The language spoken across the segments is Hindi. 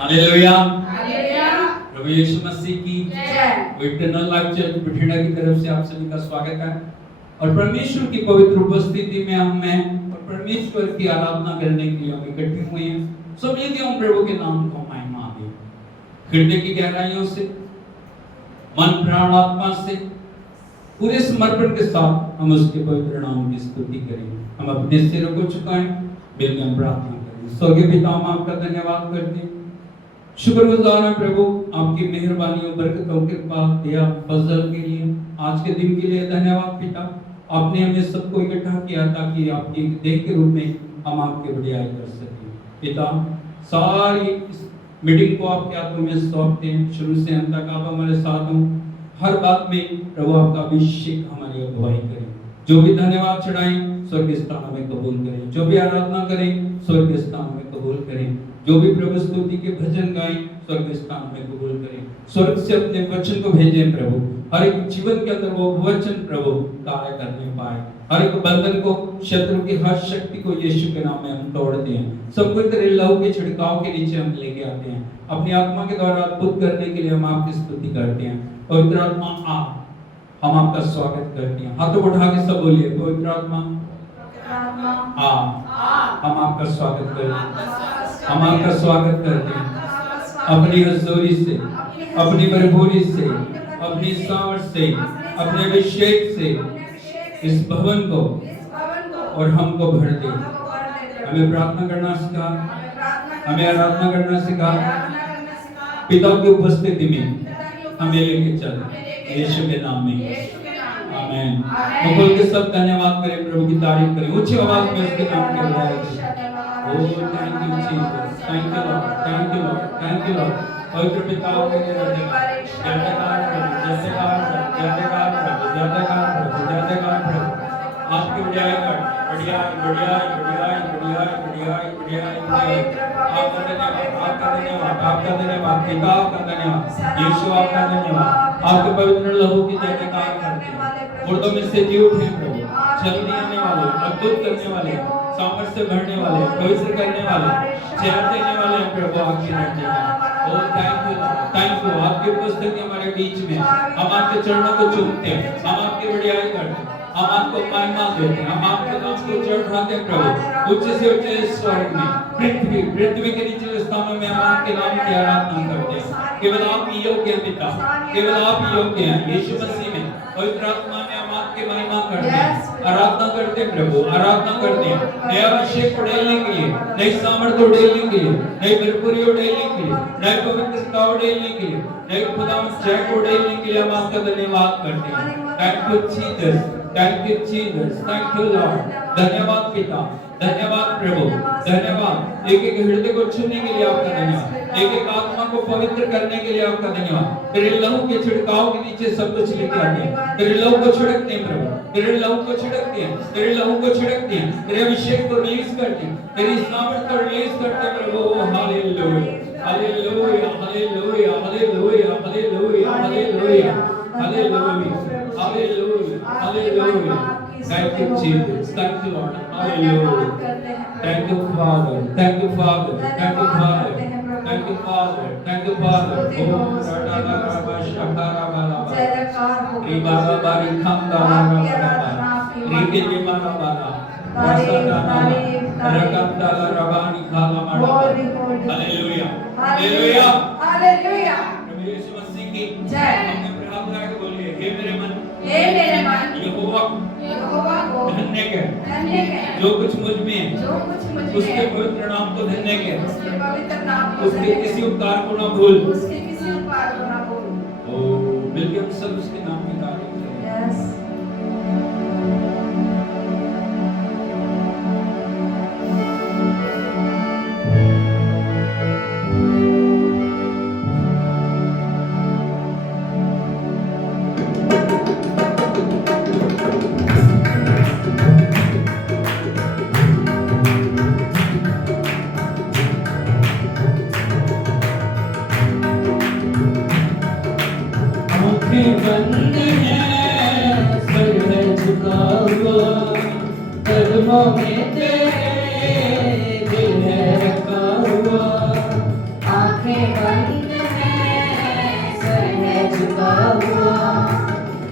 हालेलुया, प्रभु यीशु मसीह की जय। इटर्नल लाइफ चर्च बठिंडा की तरफ से आप सभी का स्वागत है और परमेश्वर की पवित्र उपस्थिति में हम हैं और परमेश्वर की आराधना करने के लिए हम इकट्ठे हुए हैं। सब मिलके हम प्रभु के नाम को महिमा दें, हृदय की गहराइयों से, मन प्राण आत्मा से, पूरे समर्पण के साथ हम उसके पवित्र नाम की स्तुति करें। हम अपने सिरों को झुकाएं, मिलकर हम प्रार्थना करें। स्वर्गीय पिता, हम आपका धन्यवाद करते हैं, शुक्रगुजार हैं प्रभु आपकी मेहरबानियों, बरकतों, कृपा, दया, फजल के लिए, आज के दिन के लिए धन्यवाद पिता। आपने हमें सबको इकट्ठा किया ताकि आपकी देह के रूप में हम आपके बड़ाई कर सकें। पिता, सारी इस मीटिंग को आपके हाथों में सौंपते हैं, शुरू से अंत तक आप हमारे साथ हों। हर बात में प्रभु आपका अभिषेक हमारी अगुवाई करें। जो भी धन्यवाद चढ़ाएं स्वर्ग स्थानों में कबूल करें, जो भी आराधना करें स्वर्ग स्थानों में कबूल करें, जो भी प्रभु स्तुति के भजन गाएं स्वर्ग स्थान में कबूल करें। स्वर्ग से अपने वचन को भेजें प्रभु, हर एक जीवन के अंदर वो वचन प्रभु कार्य करने पाए। हर एक बंधन को, शत्रु की हर शक्ति को यीशु के नाम में हम तोड़ते हैं। सब कुछ तेरे लहू के छिड़काव के नीचे हम लेके आते हैं। अपनी आत्मा के द्वारा अद्भुत करने के लिए हम आपकी स्तुति करते हैं। पवित्र आत्मा आप, हम आपका स्वागत करते हैं। हाथों उठा के सब बोलिए, पवित्र आत्मा हम आपका स्वागत करते हैं, हम आपका स्वागत करते हैं। अपनी हजूरी से, अपनी भरपूरी से, अपनी सामर्थ से, अपने अभिषेक से इस भवन को और हमको भर दे। हमें प्रार्थना करना सिखा, हमें आराधना करना सिखा। पिता की उपस्थिति में हमें लेके चल, यीशु के नाम में आमीन। मुकुल के सब धन्यवाद करें, प्रभु की तारीफ करें, ऊंची आवाज में उसके नाम की बड़ाई करें। Oh thank you Jesus, thank you Lord, thank you Lord, thank you Lord. पवित्र पिता के जयकार प्रभु, जयकार प्रभु, जयकार प्रभु, जयकार प्रभु। आपकी बड़ाई कर, बढ़िया बढ़िया बढ़िया बढ़िया बढ़िया बढ़िया। आपका धन्यवाद, आपका धन्यवाद, आपका धन्यवाद पिता, आपका धन्यवाद यीशु, आपका धन्यवाद। आपके पवित्र लहू की जयकार करते हैं। मुर्दों में से जी उठे प्रभु, चलने आने वाले, अद्भुत करने वाले, सामर्थ से भरने वाले, पवित्र करने वाले, चैन देने वाले प्रभु आपकी रहते हैं। Oh thank you, thank you. आपकी उपस्थिति हमारे बीच में, हम आपके चरणों को चूमते हैं, हम आपकी बढ़ियाई करते हैं, हम आपको महिमा देते हैं, हम आपके नाम को चढ़ाते हैं प्रभु। उच्च से उच्च स्वर्ग में, पृथ्वी के नीचे स्थानों में हम आपके नाम की आराधना करते हैं। केवल आप ही योग्य हैं पिता, केवल आप ही योग्य हैं। यीशु मसीह में, पवित्र आत्मा में हम आपकी महिमा करते हैं, आराधना करते हैं प्रभु, आराधना करते हैं। नया अभिषेक को उड़ेलने के लिए, नई सामर्थ को उड़ेलने के लिए, नई भरपूरी उड़ेलने के लिए, नई पवित्रता उड़ेलने के लिए, नई खुदा जय को उड़ेलने के लिए हम आपका धन्यवाद करते हैं। Thank you Jesus, thank you Jesus, thank you Lord. धन्यवाद पिता, धन्यवाद प्रभु, धन्यवाद। एक एक हृदय को छूने के लिए आपका धन्यवाद, एक एक आत्मा को पवित्र करने के लिए आपका धन्यवाद। तेरे लहू के छिड़काव के नीचे सब कुछ लेके आते हैं। तेरे लहू को छिड़कते हैं प्रभु, तेरे लहू को छिड़कते हैं, तेरे लहू को छिड़कते हैं, तेरे अभिषेक को रिलीज करते हैं, तेरी सामर्थ को रिलीज करते हैं प्रभु। Hallelujah, hallelujah, hallelujah, hallelujah, hallelujah, hallelujah, hallelujah, hallelujah, hallelujah. Thank you Jesus, thank you Lord, hallelujah. Thank you Father, thank you Father, thank you Father, thank you Father, thank you Father. Om Radha Rama Shakara Bala, Ri Baba Bari Khanda Rama Bala, Ri Kili Mara Bala, Rasana Rakam Dala Rabani Khala Mara. Hallelujah, hallelujah, hallelujah. प्रभु यीशु मसीह की जय। हमने प्रार्थना के बोलिए, हे मेरे मन, हे मेरे मन, यहोवा को धन्य कर, जो कुछ मुझ में है उसके पवित्र नाम को धन्य कर, उसके किसी उपकार को ना भूल। ओ मिलके हम सब उसके नाम की तारीफ करें। बंद है सर झुका हुआ, कदमों में तेरे दिल है रखा हुआ। आंखें हुआ,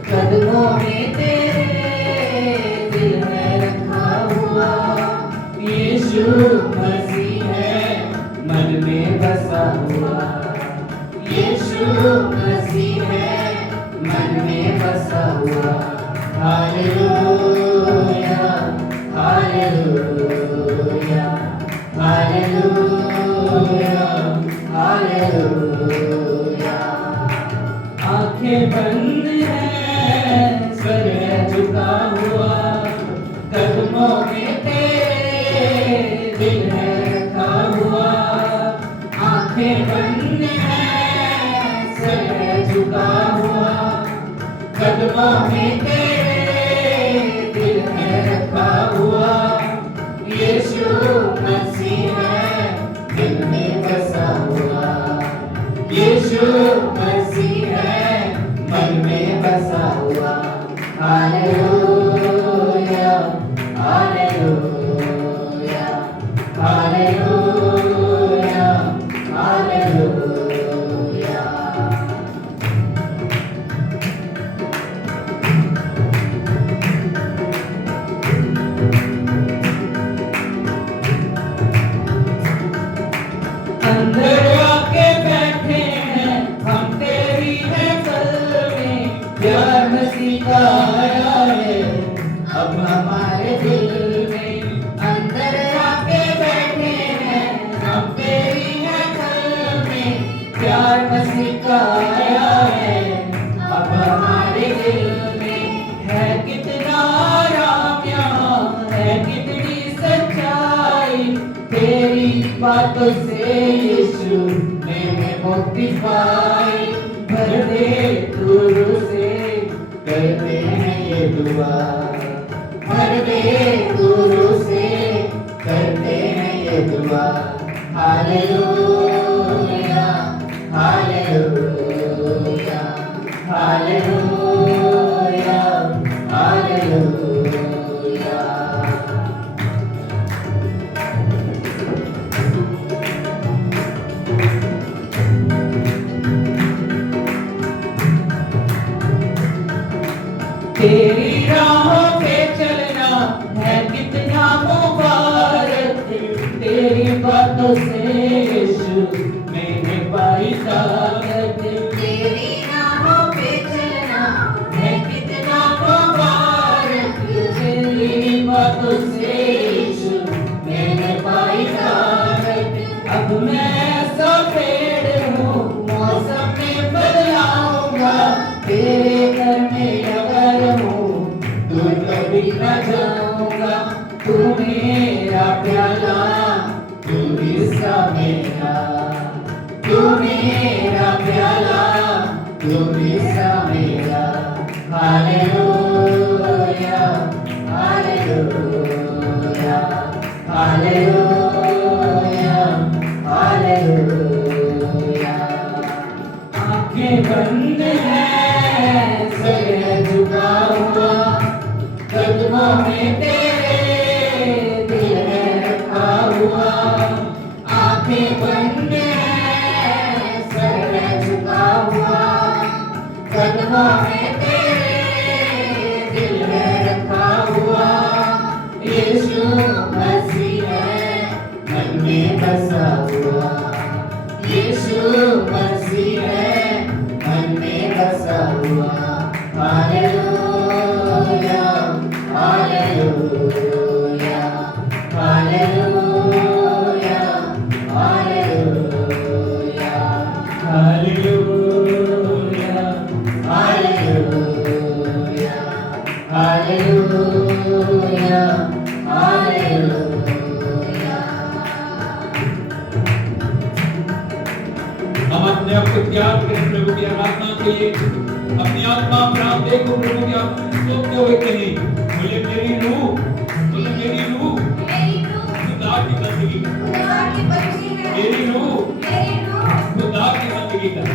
कदमों में तेरे दिल में रखा हुआ। यीशु मसीह है मन में बसा हुआ, यीशु मसीह है मन में बसा हुआ। Hallelujah hallelujah hallelujah hallelujah. आंखें बंद हैं सर है झुका हुआ, कदमों में तेरे दिल है रखा हुआ। आंखें बंद हैं सर है झुका हुआ, कदमों में तेरे दिल है रखा हुआ। यीशु मसीह है दिल में बसा हुआ, यीशु मसीह है मन में बसा हुआ। Hallelujah hallelujah hallelujah hallelujah. अंदर आके बैठे हैं हम तेरी महफिल में, प्यार मसीह का आया है अब हमारे दिल में। अंदर आके बैठे हैं हम तेरी महफिल में, प्यार मसीह का आया है अब हमारे दिल में। है कितना आराम यहाँ, है कितनी सच्चाई, तेरी बातों से यीशु मैंने मुक्ति पाई। भर दे तुरु से करते हैं ये दुआ, भर दे तुरु से करते हैं ये दुआ। Hallelujah hallelujah hallelujah hallelujah. तेरी राहों पे चलना है कितना मुबारक, तेरी बातों से यीशु मैंने पाई ताकत। तेरी राहों पे चलना है कितना मुबारक, तेरी बातों से यीशु मैंने पाई ताकत। अब मैं ऐसा पेड़ हूँ मौसम में बदलाऊंगा, तेरे घर में अगर हूँ दूर कभी न जाऊंगा। तू मेरा प्याला तू हिस्सा मेरा, तू मेरा प्याला तू हिस्सा मेरा। Hallelujah hallelujah hallelujah hallelujah. आंखें बंद हैं सर है झुका हुआ, कदमों में तेरे दिल है रखा हुआ। आंखें बंद हैं सर है झुका हुआ, कदमों में तेरे दिल है रखा हुआ। यीशु मसीह है मन में बसा हुआ, यीशु मसीह है मन में बसा हुआ। Hallelujah hallelujah hallelujah hallelujah hallelujah hallelujah hallelujah hallelujah. हम अपने आप को त्याग करें प्रभु की आराधना के लिए। अपनी आत्मा प्राण देखो प्रभु की आत्मा में सोते हुए कहीं, बोले मेरी रूह खुदा की बंदगी कर, मेरी रूह खुदा की बंदगी कर।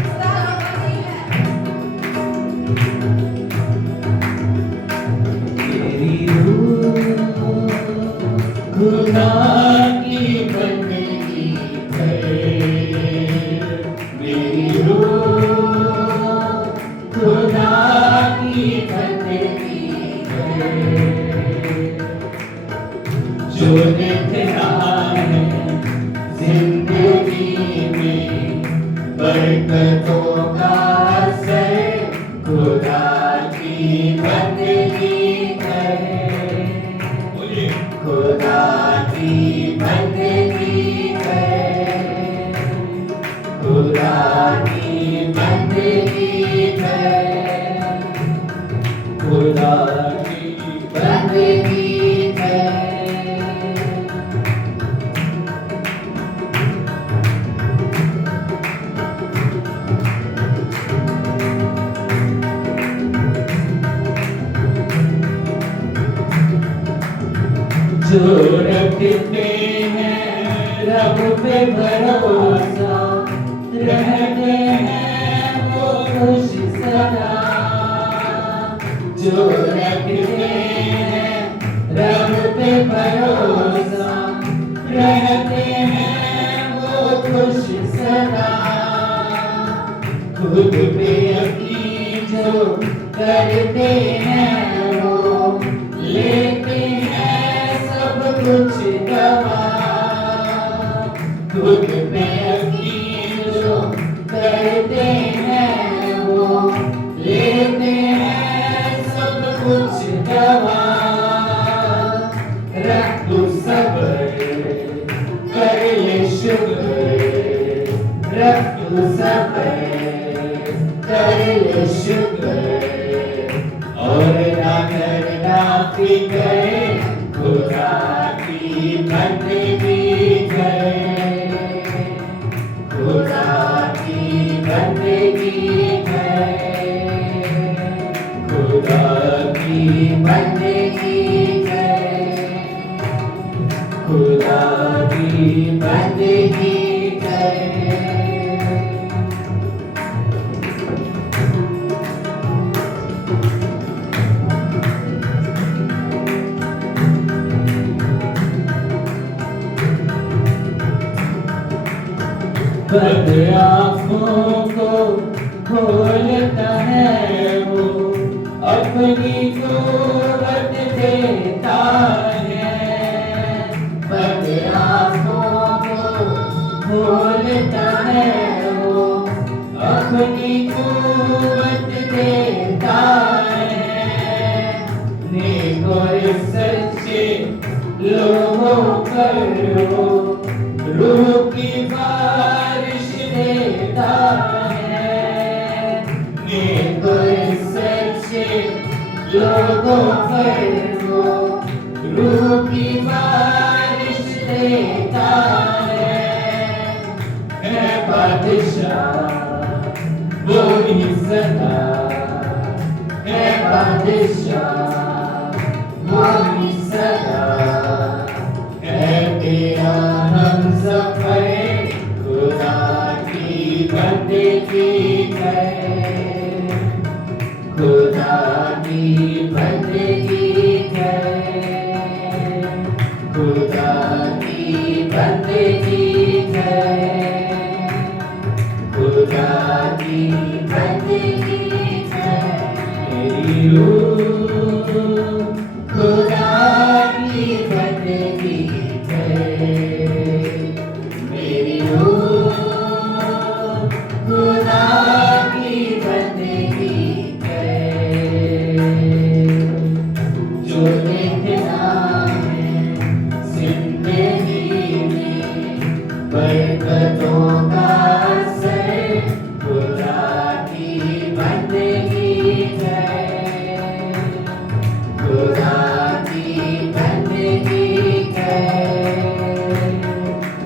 मेरी रूह खुदा की बंदगी करे, मेरी रूह खुदा जो रखते हैं रब पे भरोसा रहते हैं वो खुश सदा। जो रखते हैं रब पे भरोसा रहते हैं वो खुश सदा। खुद पे यकीन जो करते हैं वो लेते हैं सब कुछ गवा। खुद पे यकीन जो करते हैं वो लेते हैं सब कुछ गवा। रख तू सब्र कर ले शुक्र, रख तू सब्र कर ले शुक्र और ना करना फिक्र खुदा की बंदगी करे। खुदा की बंदगी करे, खुदा की बंदगी करे, खुदा की बंदगी करे। बंद आँखों को खोलता है वो अपनी कुव्वत देता है। बंद आँखों को खोलता है वो अपनी कुव्वत देता है। नेक और सच्चे लोगों पर वो रूह की बारिश देता है। नेक और सच्चे लोगों पर वो रूह की बारिश देता है बादशाह वो ही सदा है। बादशाह वो ही सदा है तेरा हम सफर खुदा की बंदगी करे। खुदा की बंदगी करे, खुदा की बंदगी करे, खुदा की बंदगी करे। मेरी रूह खुदा की बंदगी करे। मेरी रूह खुदा की बंदगी करे। जो देखना है जिंदगी में बरकतों का असर खुदा की बंदगी करे। खुदा की बंदगी करे,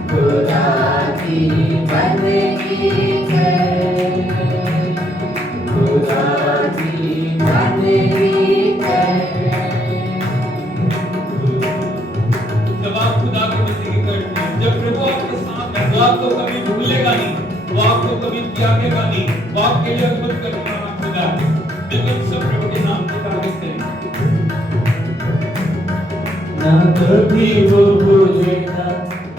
खुदा की बंदगी करे, खुदा की बंदगी करे। जब आप खुदा की बंदगी करते हैं, जब प्रभु आपके साथ है, वो आपको कभी भूलेगा नहीं, वो आपको कभी त्यागेगा नहीं, वो आपके लिए अद्भुत करने वाला खुदा है। बिल्कुल सब प्रभु के नाम की तारीफ करें। ना कभी वो भूलेगा,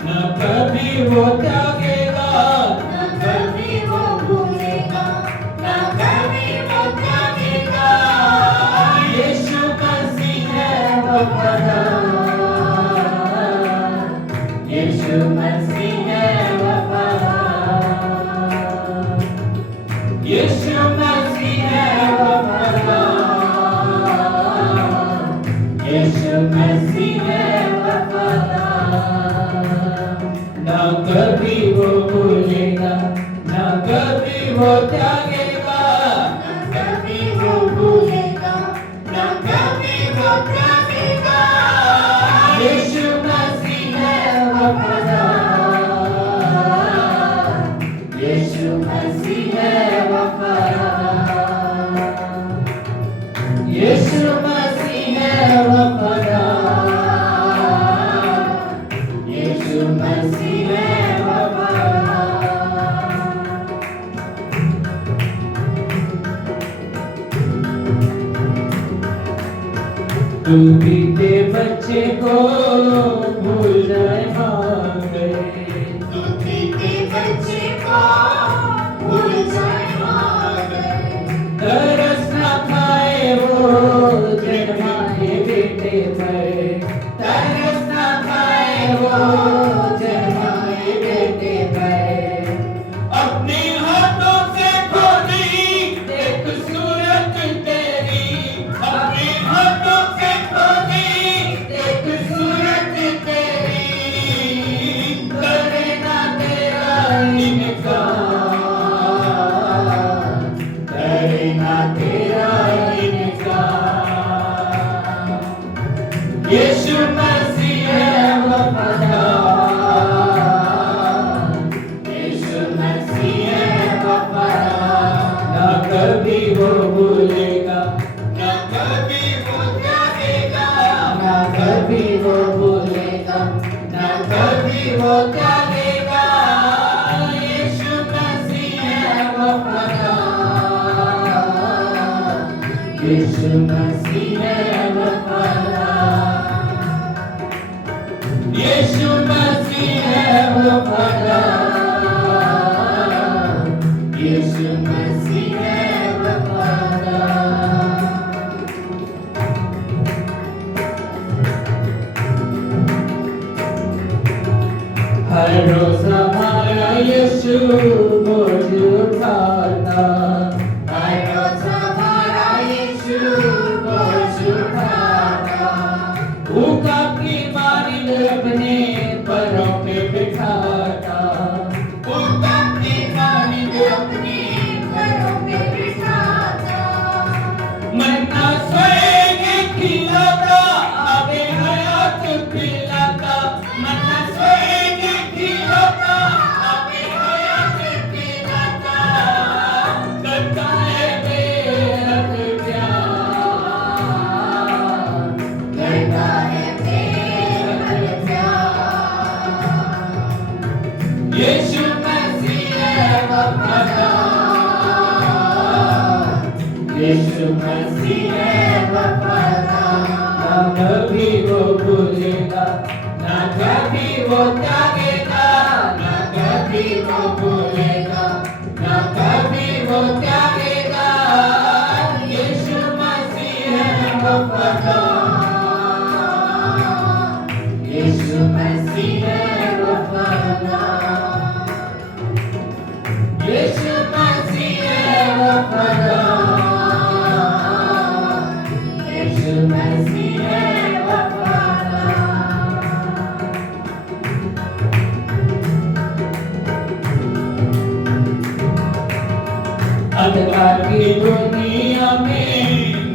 ना कभी वो त्यागेगा, ना कभी वो भूलेगा, ना कभी वो त्यागेगा। यीशु मसीह है वफादार, यीशु मसीह है वफादार, यीशु मसीह है वफादार, यीशु मसीह है वफादार। ना कभी वो भूलेगा, ना कभी वो त्यागेगा, ना कभी वो भूलेगा, ना कभी वो त्यागेगा। यीशु मसीह है वफादार, यीशु मसीह है वफादार, यीशु मसीह है वफादार, तू बीते बच्चे को भूल जाए माँ गए, तू बीते बच्चे को भूल जाए माँ गए। तरस न खाए वो जन्माए बेटे पर, तरस न खाए वो जन्माए बेटे पर। अपने हाथों से खोदी एक सूरत तेरी, अपने हाथों से खोदी एक सूरत तेरी, करे ना तेरा इनकार, करे ना तेरा इनकार। यीशु मसीह है वफादार, यीशु मसीह है वफादार। ना कभी वो भूलेगा, ना कभी वो त्यागेगा, ना कभी वो भूलेगा, ना कभी वो त्यागेगा। यीशु मसीह है वफादार, यीशु मसीह है वफादार, यीशु मसीह है वफादार, यीशु मसीह है वफादार। हर रोज हमारा यीशु बोझ उठाता, हर रोज हमारा यीशु बोझ उठाता, भूखा की मारिंद अपने पैरों पे बिठाता, भूखा की मारिंद अपने पैरों पे बिठाता। मन्ना स्वर्ग खिलाता, आबे हयात पिलाता, मन्ना स्वर्ग खिलाता, आबे हयात पिलाता। करता है बेहद प्यार, करता है बेहद प्यार। यीशु मसीह है वफादार, यीशु मसीह है वफादार। ना कभी वो भूलेगा, ना कभी वो त्यागेगा, ना कभी वो भूलेगा, ना कभी वो त्यागेगा। यीशु मसीह है वफादार, यीशु मसीह है वफादार, यीशु मसीह है वफादार, यीशु मसीह है वफादार। अंधकार की दुनिया में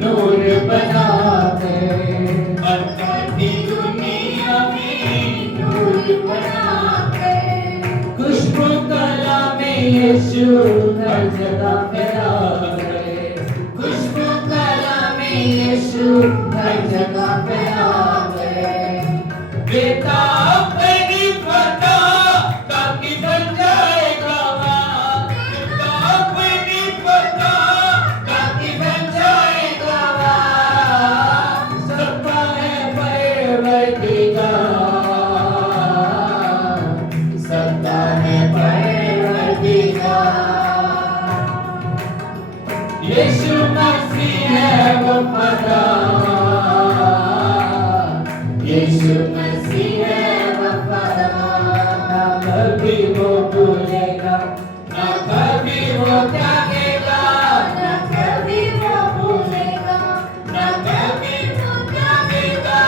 नूर बनाते, अंधकार की दुनिया में नूर बनाते। खुशबू कला में यीशु हर जगह फैलाते, खुशबू कला में यीशु हर जगह फैलाते। बेटा अपनी फटा ताकि बन जाए गवाह, बेटा अपनी फटा ताकि बन जाए गवाह। सबका है परवरदिगार, सबका है परवरदिगार। यीशु मसीह है वफादार, यीशु मसीह है वफादार। ना कभी वो भूलेगा, ना कभी वो त्यागेगा, ना कभी वो भूलेगा, ना कभी वो त्यागेगा।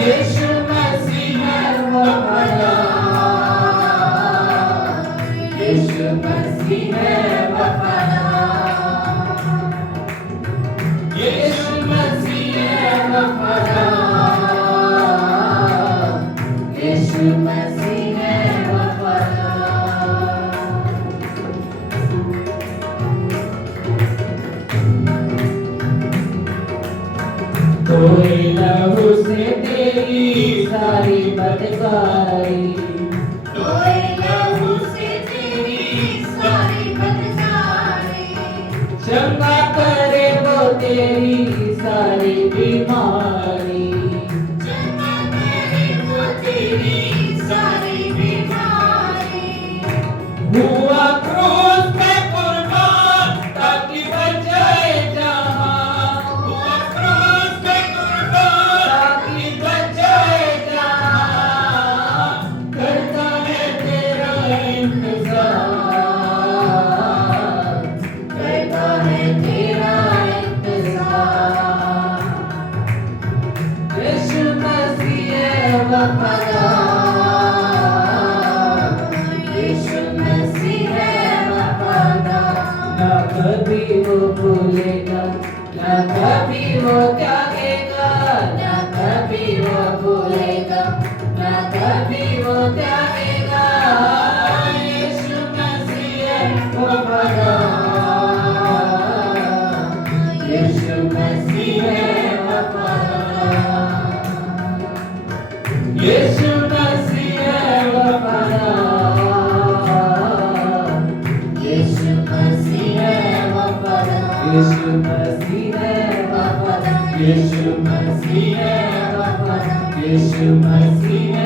यीशु मसीह है वफादार, यीशु मसीह है वफादार, यीशु मसीह है वफादार, यीशु मसीह है वफादार। कोई लहू से तेरी सारी बदकारी, कोई लहू से तेरी सारी बदकारी, चंगा करे वो तेरी सारी बीमारी। हुआ क्रूस पे कुर्बान ताकि बचाए जहां, हुआ क्रूस पे कुर्बान ताकि बचाए जहां, करता है तेरा इंतजार, करता है तेरा इंतजार। यीशु मसीह वफादार, यीशु मसीह है वफादार। ना कभी वो भूलेगा, ना कभी वो त्यागेगा, ना कभी वो भूलेगा, ना कभी वो त्यागेगा। यीशु मसीह वफादार, यीशु मसीह है वफादार। यीशु मसीह वफादार, यीशु मसीह है वफादार। यीशु मसीह वफादार। यीशु मसीह वफादार। यीशु मसीह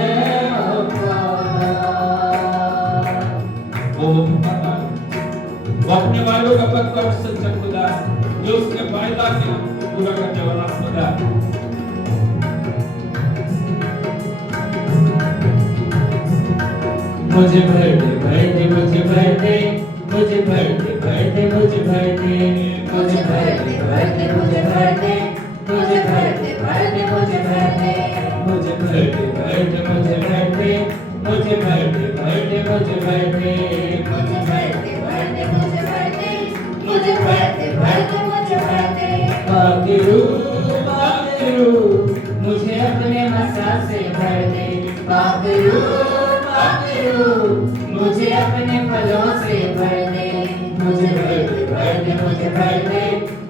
वफादार। वो वफादार, वो अपने वालों का पक्का और सच्चा खुदा है, जो उसके वायदा के पूरा करने वाला खुदा है। मुझे भर दे, भर दे, मुझे भर दे, मुझे भर दे, भर दे, मुझे भर दे, मुझे भर दे, भर दे, मुझे भर दे, मुझे भर दे, भर दे, मुझे भर दे। मुझे भर दे, भर दे, मुझे भर दे, मुझे भर दे, भर दे, मुझे भर दे, मुझे भर दे, भर दे, मुझे भर दे, मुझे भर दे, भर दे, मुझे भर दे। पाकिरू, पाकिरू, मुझे अपने मसा से भर दे, पाकरू, पाकरू, मुझे अपने फलों से भर दे। मुझे भर दे, भर दे, मुझे भर दे,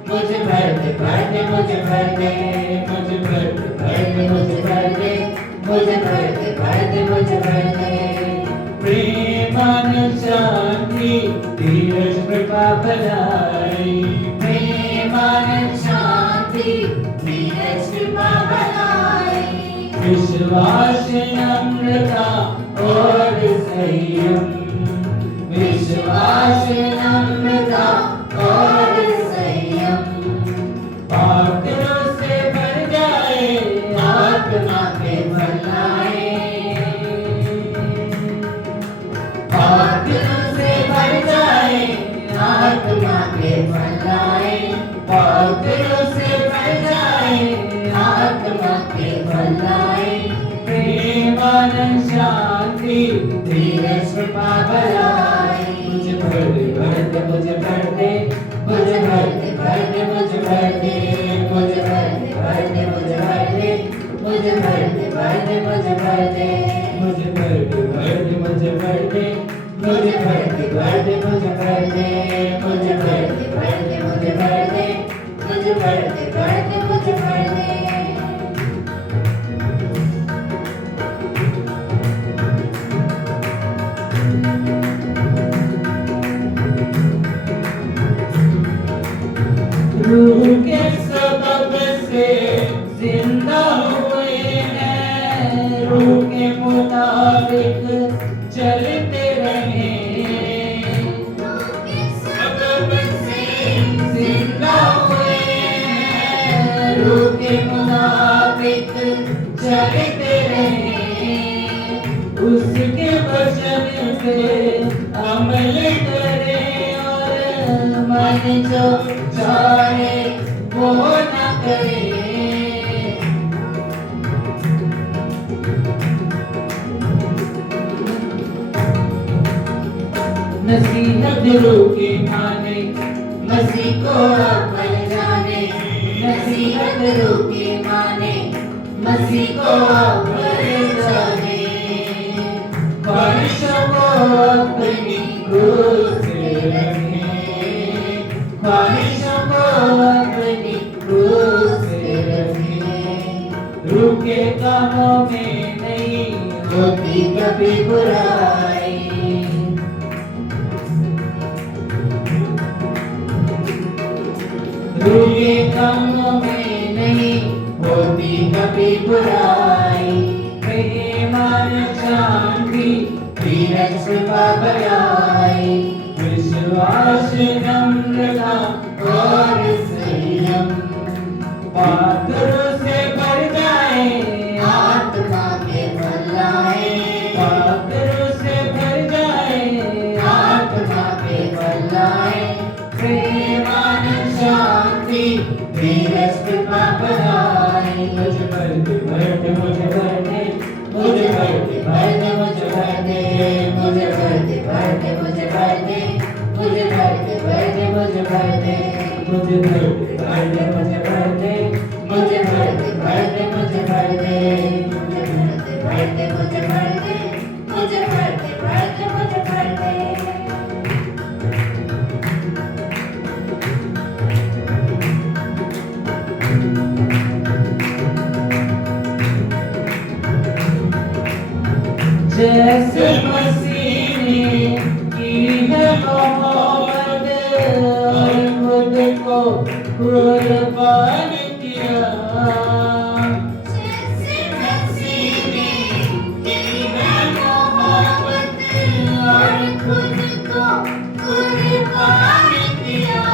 मुझे भर दे, भर दे, मुझे भर दे। मुझे भर दे, भर दे, मुझे भर दे, मुझे भर दे, भर दे, मुझे भर दे। प्रेम आनंद शांति धीरज कृपा भलाई, प्रेम आनंद शांति धीरज कृपा भलाई। विश्वास नम्रता और संयम, विश्वास नम्रता और संयम। पात्रों से भर जाए आत्मा के भलाई। पात्रों से भर जाए आत्मा के भलाई। पात्रों से भर जाए आत्मा के भलाई। प्रेम आनंद शांति धीरज कृपा भलाई। मुझे भर दे, भर दे, मुझे भर दे, मुझे भर दे, भर दे, मुझे भर दे, मुझे भर दे, भर दे, मुझे भर दे, मुझे भर दे, भर दे, मुझे भर दे। मुझे भर दे, भर दे, मुझे भर दे, मुझे भर दे, भर दे, मुझे भर दे, मुझे भर दे, भर दे, मुझे भर दे, मुझे भर दे, भर दे, मुझे भर दे। रूह के सबब से जिंदा हुए हैं, रूह के मुताबिक चलते रहे, सबब से जिंदा हुए हैं, रूह के मुताबिक चलते रहे। उसके वचन पे अमल करे और मन जो चाहे वो न करे। नसीहत रूह की माने, मसीह को अव्वल जाने। नसीहत रूह की माने, मसीह को अव्वल जाने। ख्वाहिशों को अपनी क्रूस पे रखे, ख्वाहिशों को अपनी क्रूस पे रखे। रूह के कामों में नहीं होती कभी बुराई। रूह के कामों में नहीं होती कभी बुराई। प्रेम और शांति धीरज कृपा भलाई। धीरज कृपा बढ़ाई। मुझे भर दे भर दे मुझे भर दे मुझे भर दे भर दे मुझे भर दे मुझे भर दे भर दे मुझे भर दे मुझे भर दे भर दे मुझे भर दे मुझे भर दे भर दे मुझे भर दे मुझे भर दे भर दे मुझे भर दे मुझे भर दे भर दे मुझे भर दे मुझे भर दे भर दे मुझे भर दे। जैसे मसीह ने की है मोहब्बत और खुद को कुर्बान किया। जैसे मसीह ने की है मोहब्बत और खुद को कुर्बान किया।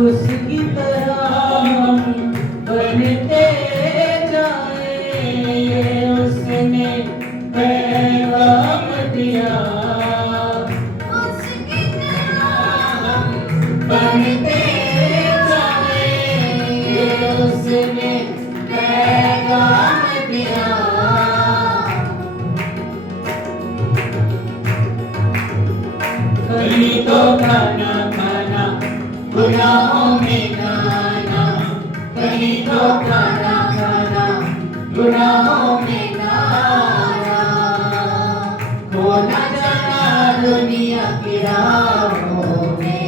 उसकी तरह हम बनते जाएं, उसने पैगाम दिया। उसकी तरह हम बनते जाएंगे, उसने पैगाम दिया। कहीं तो खाना खाना गुनाहों में गाना, कहीं तो खाना खाना गुनाहों में गाना। खोना जाना दुनिया की राहों में,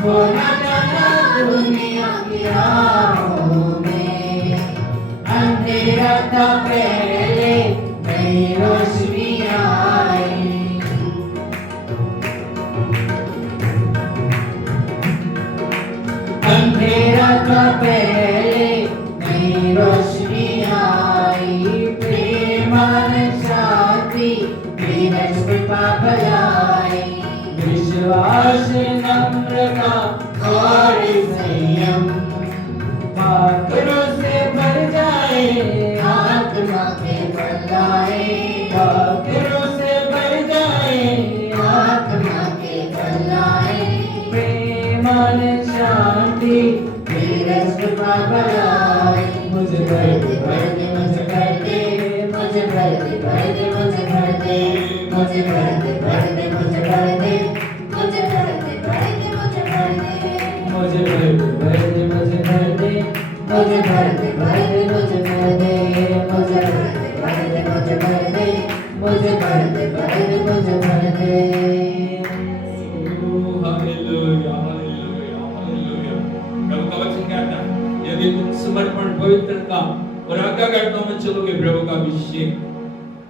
खोना जाना दुनिया की राहों में। अंधेरा था पहले नई रोशनी आई। अंधेरा था पहले नई रोशनी आई। प्रेम आनंद शांति धीरज कृपा भलाई। विश्वास नम्रता और संयम पाकरों से भर जाए, आत्मा के बदलाए। पाकरों से भर जाए, आत्मा के बदलाए। प्रेम आनंद शांति धीरज कृपा भलाई। मुझे भर दे भर दे मुझे भर दे मुझे भर दे भर दे मुझे भर दे मुझे भर दे भर दे मुझे भर दे मुझे भर दे भर दे मुझे भर दे मुझे भर दे भर दे मुझे भर दे मुझे भर दे भर दे मुझे भर दे मुझे भर दे भर दे मुझे भर दे मुझे भर दे भर दे मुझे भर दे। Hallelujah hallelujah hallelujah. प्रभु का वचन कहता है यदि तुम समर्पण पवित्रता और आज्ञाकारिता में चलोगे, प्रभु का अभिषेक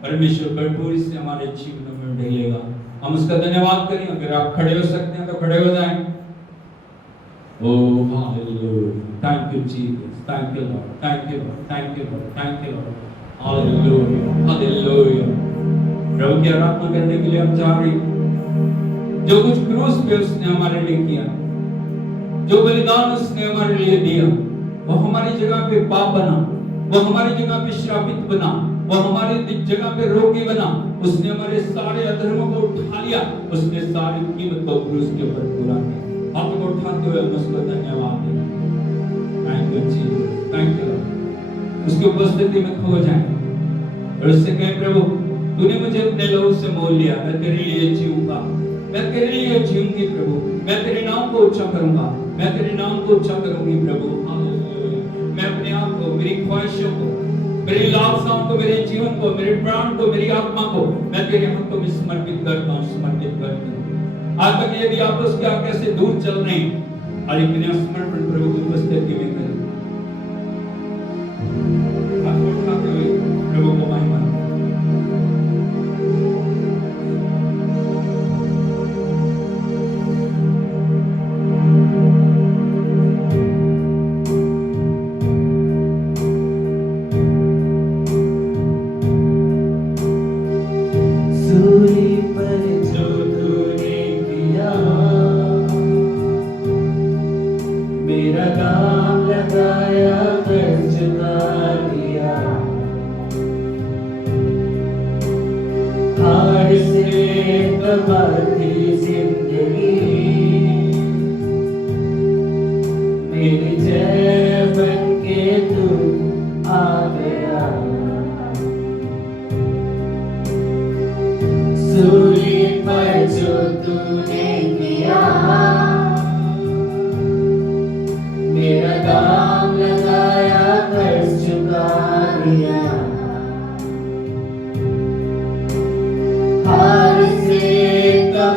परमेश्वर भरपूरी से हमारे जीवन में ढलेगा। हम उसका धन्यवाद करें। अगर आप खड़े हो सकते हैं तो खड़े हो जाएं। Oh, hallelujah. Thank you, Jesus. Thank you, Lord. Thank you, Lord. Thank you, Lord. Thank you, Lord. Hallelujah. Hallelujah. प्रभु की आराधना करने के लिए हम जा रहे हैं। जो कुछ क्रूस पे उसने हमारे लिए किया, जो बलिदान उसने हमारे लिए दिया, वो हमारी जगह पे पाप बना, वो हमारी जगह पे श्रापित बना, वो हमारी जगह पे रोगी बना। उसने हमारे सारे अधर्मों को उठा लिया, उसने सारी कीमत को क्रूस के ऊपर पूरा किया। हाथ को उठाते हुए हम उसको धन्यवाद दें। Thank you Jesus, thank you Lord. उसकी उपस्थिति में खो जाएं और उससे कहें प्रभु तूने मुझे अपने लहू से मोल लिया, मैं तेरे लिए जीऊंगा, मैं तेरे लिए जीऊंगी प्रभु, मैं तेरे नाम को ऊंचा करूंगा, मैं तेरे नाम को ऊंचा करूंगी प्रभु। हालेलुया। मैं अपने आप को, मेरी ख्वाहिशों को, मेरी लालसाओं को, मेरे जीवन को, मेरे प्राण को, मेरी आत्मा को मैं तेरे हाथों में समर्पित करता हूँ, समर्पित करता हूँ। आज तक यदि आप उसके आगे से दूर चल रहे हैं, आज एक समर्पण प्रभु की उपस्थिति में करें। हाथ उठाते हुए प्रभु को महिमा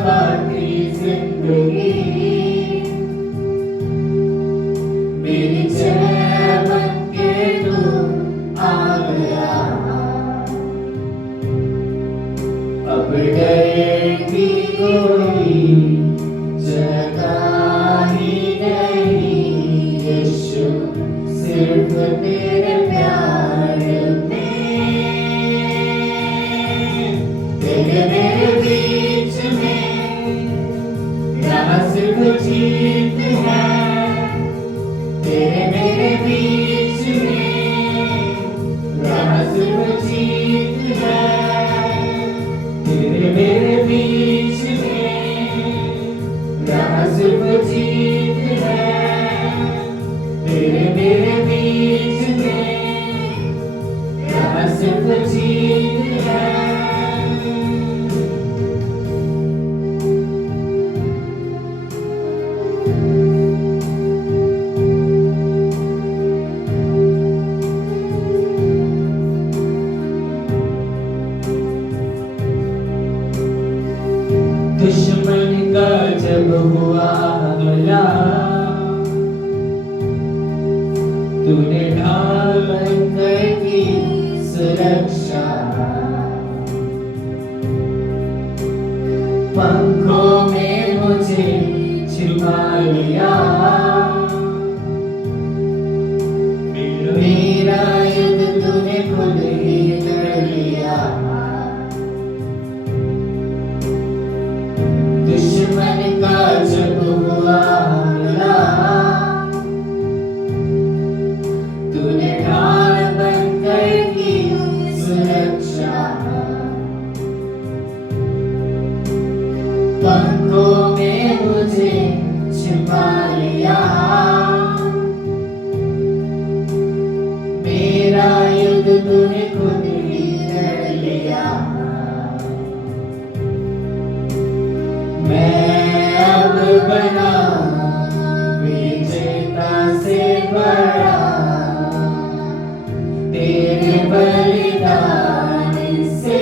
बाकी जिंदगी मेरी चमन के तू आ गया अब डर की कोई जगह ही नहीं यीशु सिर्फ तेरे प्यार में तेरे मेरे बीच में यहाँ सिर्फ जीत है तेरे मेरे बीच में यहाँ सिर्फ जीत है तेरे मेरे बीच में यहाँ सिर्फ जीत है तेरे मेरे बीच में यहाँ सिर्फ जीत है दुश्मन का जब हुआ हमला तूने ढाल बनकर की सुरक्षा पंखों में मुझे छिपा लिया मेरा युद्ध तूने खुद ही लड़ लिया दुश्मन का जब हुआ हमला तूने ढाल बनकर की सुरक्षा पंखों में मुझे छिपा लिया मेरा युद्ध तूने खुद ही लड़ लिया मैं अब बना विजेता से बड़ा तेरे बलिदान से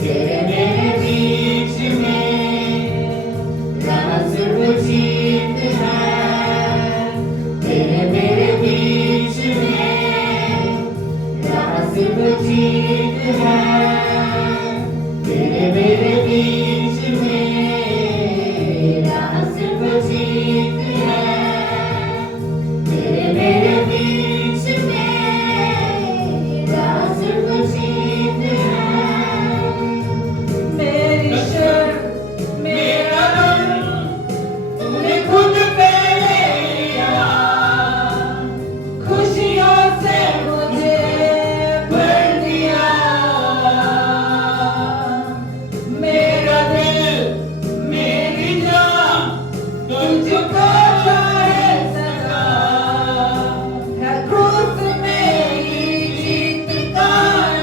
तेरे मेरे बीच में यहाँ सिर्फ जीत है तेरे मेरे बीच में यहाँ सिर्फ जीत है तेरे मेरे बीच में यहाँ सिर्फ जीत है तेरे मेरे बीच में यहाँ सिर्फ जीत है मेरी शर्त मेरा दम तूने खुद पे लिया खुशियों से मुझे भर दिया मेरा दिल मेरी जान तुझको चाहे सका है क्रूस मेरी जीत का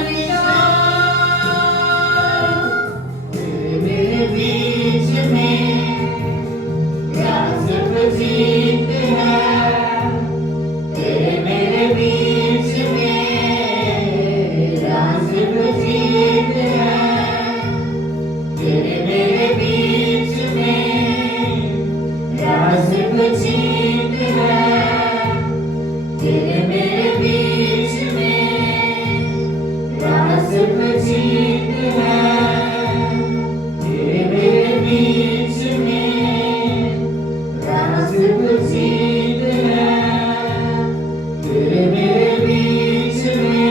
निशान तेरे मेरे बीच में यहाँ सिर्फ जीत है तेरे मेरे बीच में यहाँ सिर्फ जीत है तेरे मेरे बीच में यहाँ सिर्फ जीत है तेरे मेरे बीच में यहाँ सिर्फ जीत है तेरे मेरे बीच में यहाँ सिर्फ जीत है तेरे मेरे बीच में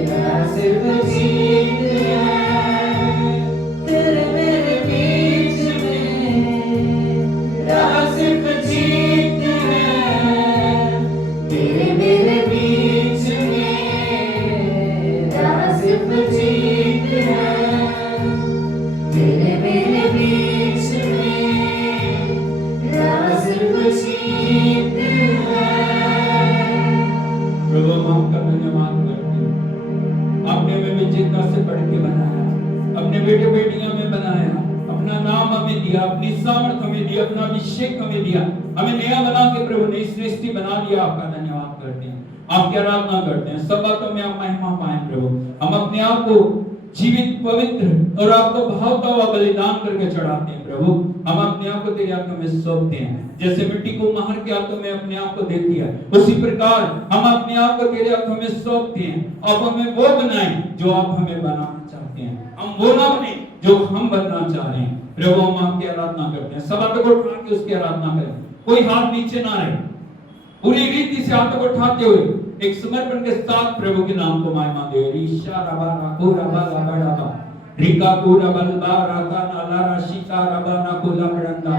यहाँ सिर्फ जीत है तेरे मेरे बीच में यहाँ सिर्फ जीत है तेरे मेरे बीच में यहाँ सिर्फ जीत है तेरे मेरे बीच में यहाँ सिर्फ जीत है प्रभु हम का धन्यवाद करते हैं आपने हमें विजेता से बढ़ के बनाया अपने बेटे बेटियां में बनाया अपना नाम हमें दिया अपनी सामर्थ हमें दी अपना अभिषेक हमें दिया हमें नया बना के प्रभु नई सृष्टि बना दिया आपका धन्यवाद करते हैं आपकी आराधना करते हैं सब बातों में आप महिमा पाएं प्रभु हम अपने आप को जीवित पवित्र और आपको भावता हुआ बलिदान करके चढ़ाते हैं प्रभु। हम अपने आप को तेरे हाथों में सौंपते हैं, जैसे मिट्टी को महर के हाथों में अपने आप को देती है, उसी प्रकार हम अपने आप को तेरे हाथों में सौंपते हैं। आप हमें वो बनाएं जो आप हमें बनाना चाहते हैं, हम वो ना बने जो हम बनना चाह रहे हैं। प्रभु हम आपकी आराधना करते हैं, सब हाथों को उठा के उसकी आराधना करें, कोई हाथ नीचे ना रहे, पूरी रीति से हाथों को उठाते हुए एक समर्पण के साथ प्रभु के नाम को महिमा दे। ईशा रबा राको रबा रबा रबा रिका को रबा रबा राता नाला राशिका रबा ना कोला बरंदा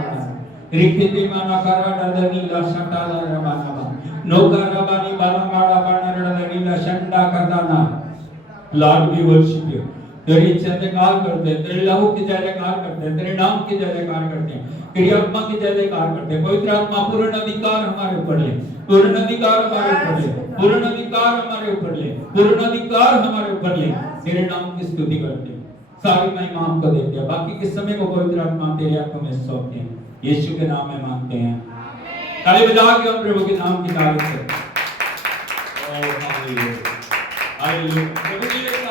रिखिति माना करा डदनी ला शटाला रबा रबा नोका रबानी बाला माड़ा बाना डदनी ला शंडा करदाना। लॉर्ड वी वर्शिप यू, तेरी जयकार करते हैं, तेरे लहू की जयकार करते हैं, तेरे नाम की जयकार करते हैं, तेरी आत्मा की जयकार करते हैं। पवित्र आत्मा पूर्ण अधिकार हमारे ऊपर ले, पूर्ण अधिकार हमारे ऊपर ले, पूर्ण अधिकार हमारे ऊपर ले, पूर्ण अधिकार हमारे ऊपर ले। तेरे नाम की स्तुति करते हैं, सारी महिमा आपको देते हैं, बाकी के समय को पवित्र आत्मा तेरे हाथों में सौंपते हैं। यीशु के नाम में मांगते हैं, ताली बजा के हम प्रभु के नाम की तारीफ करते हैं। Oh hallelujah, hallelujah. प्रभु की जय हो।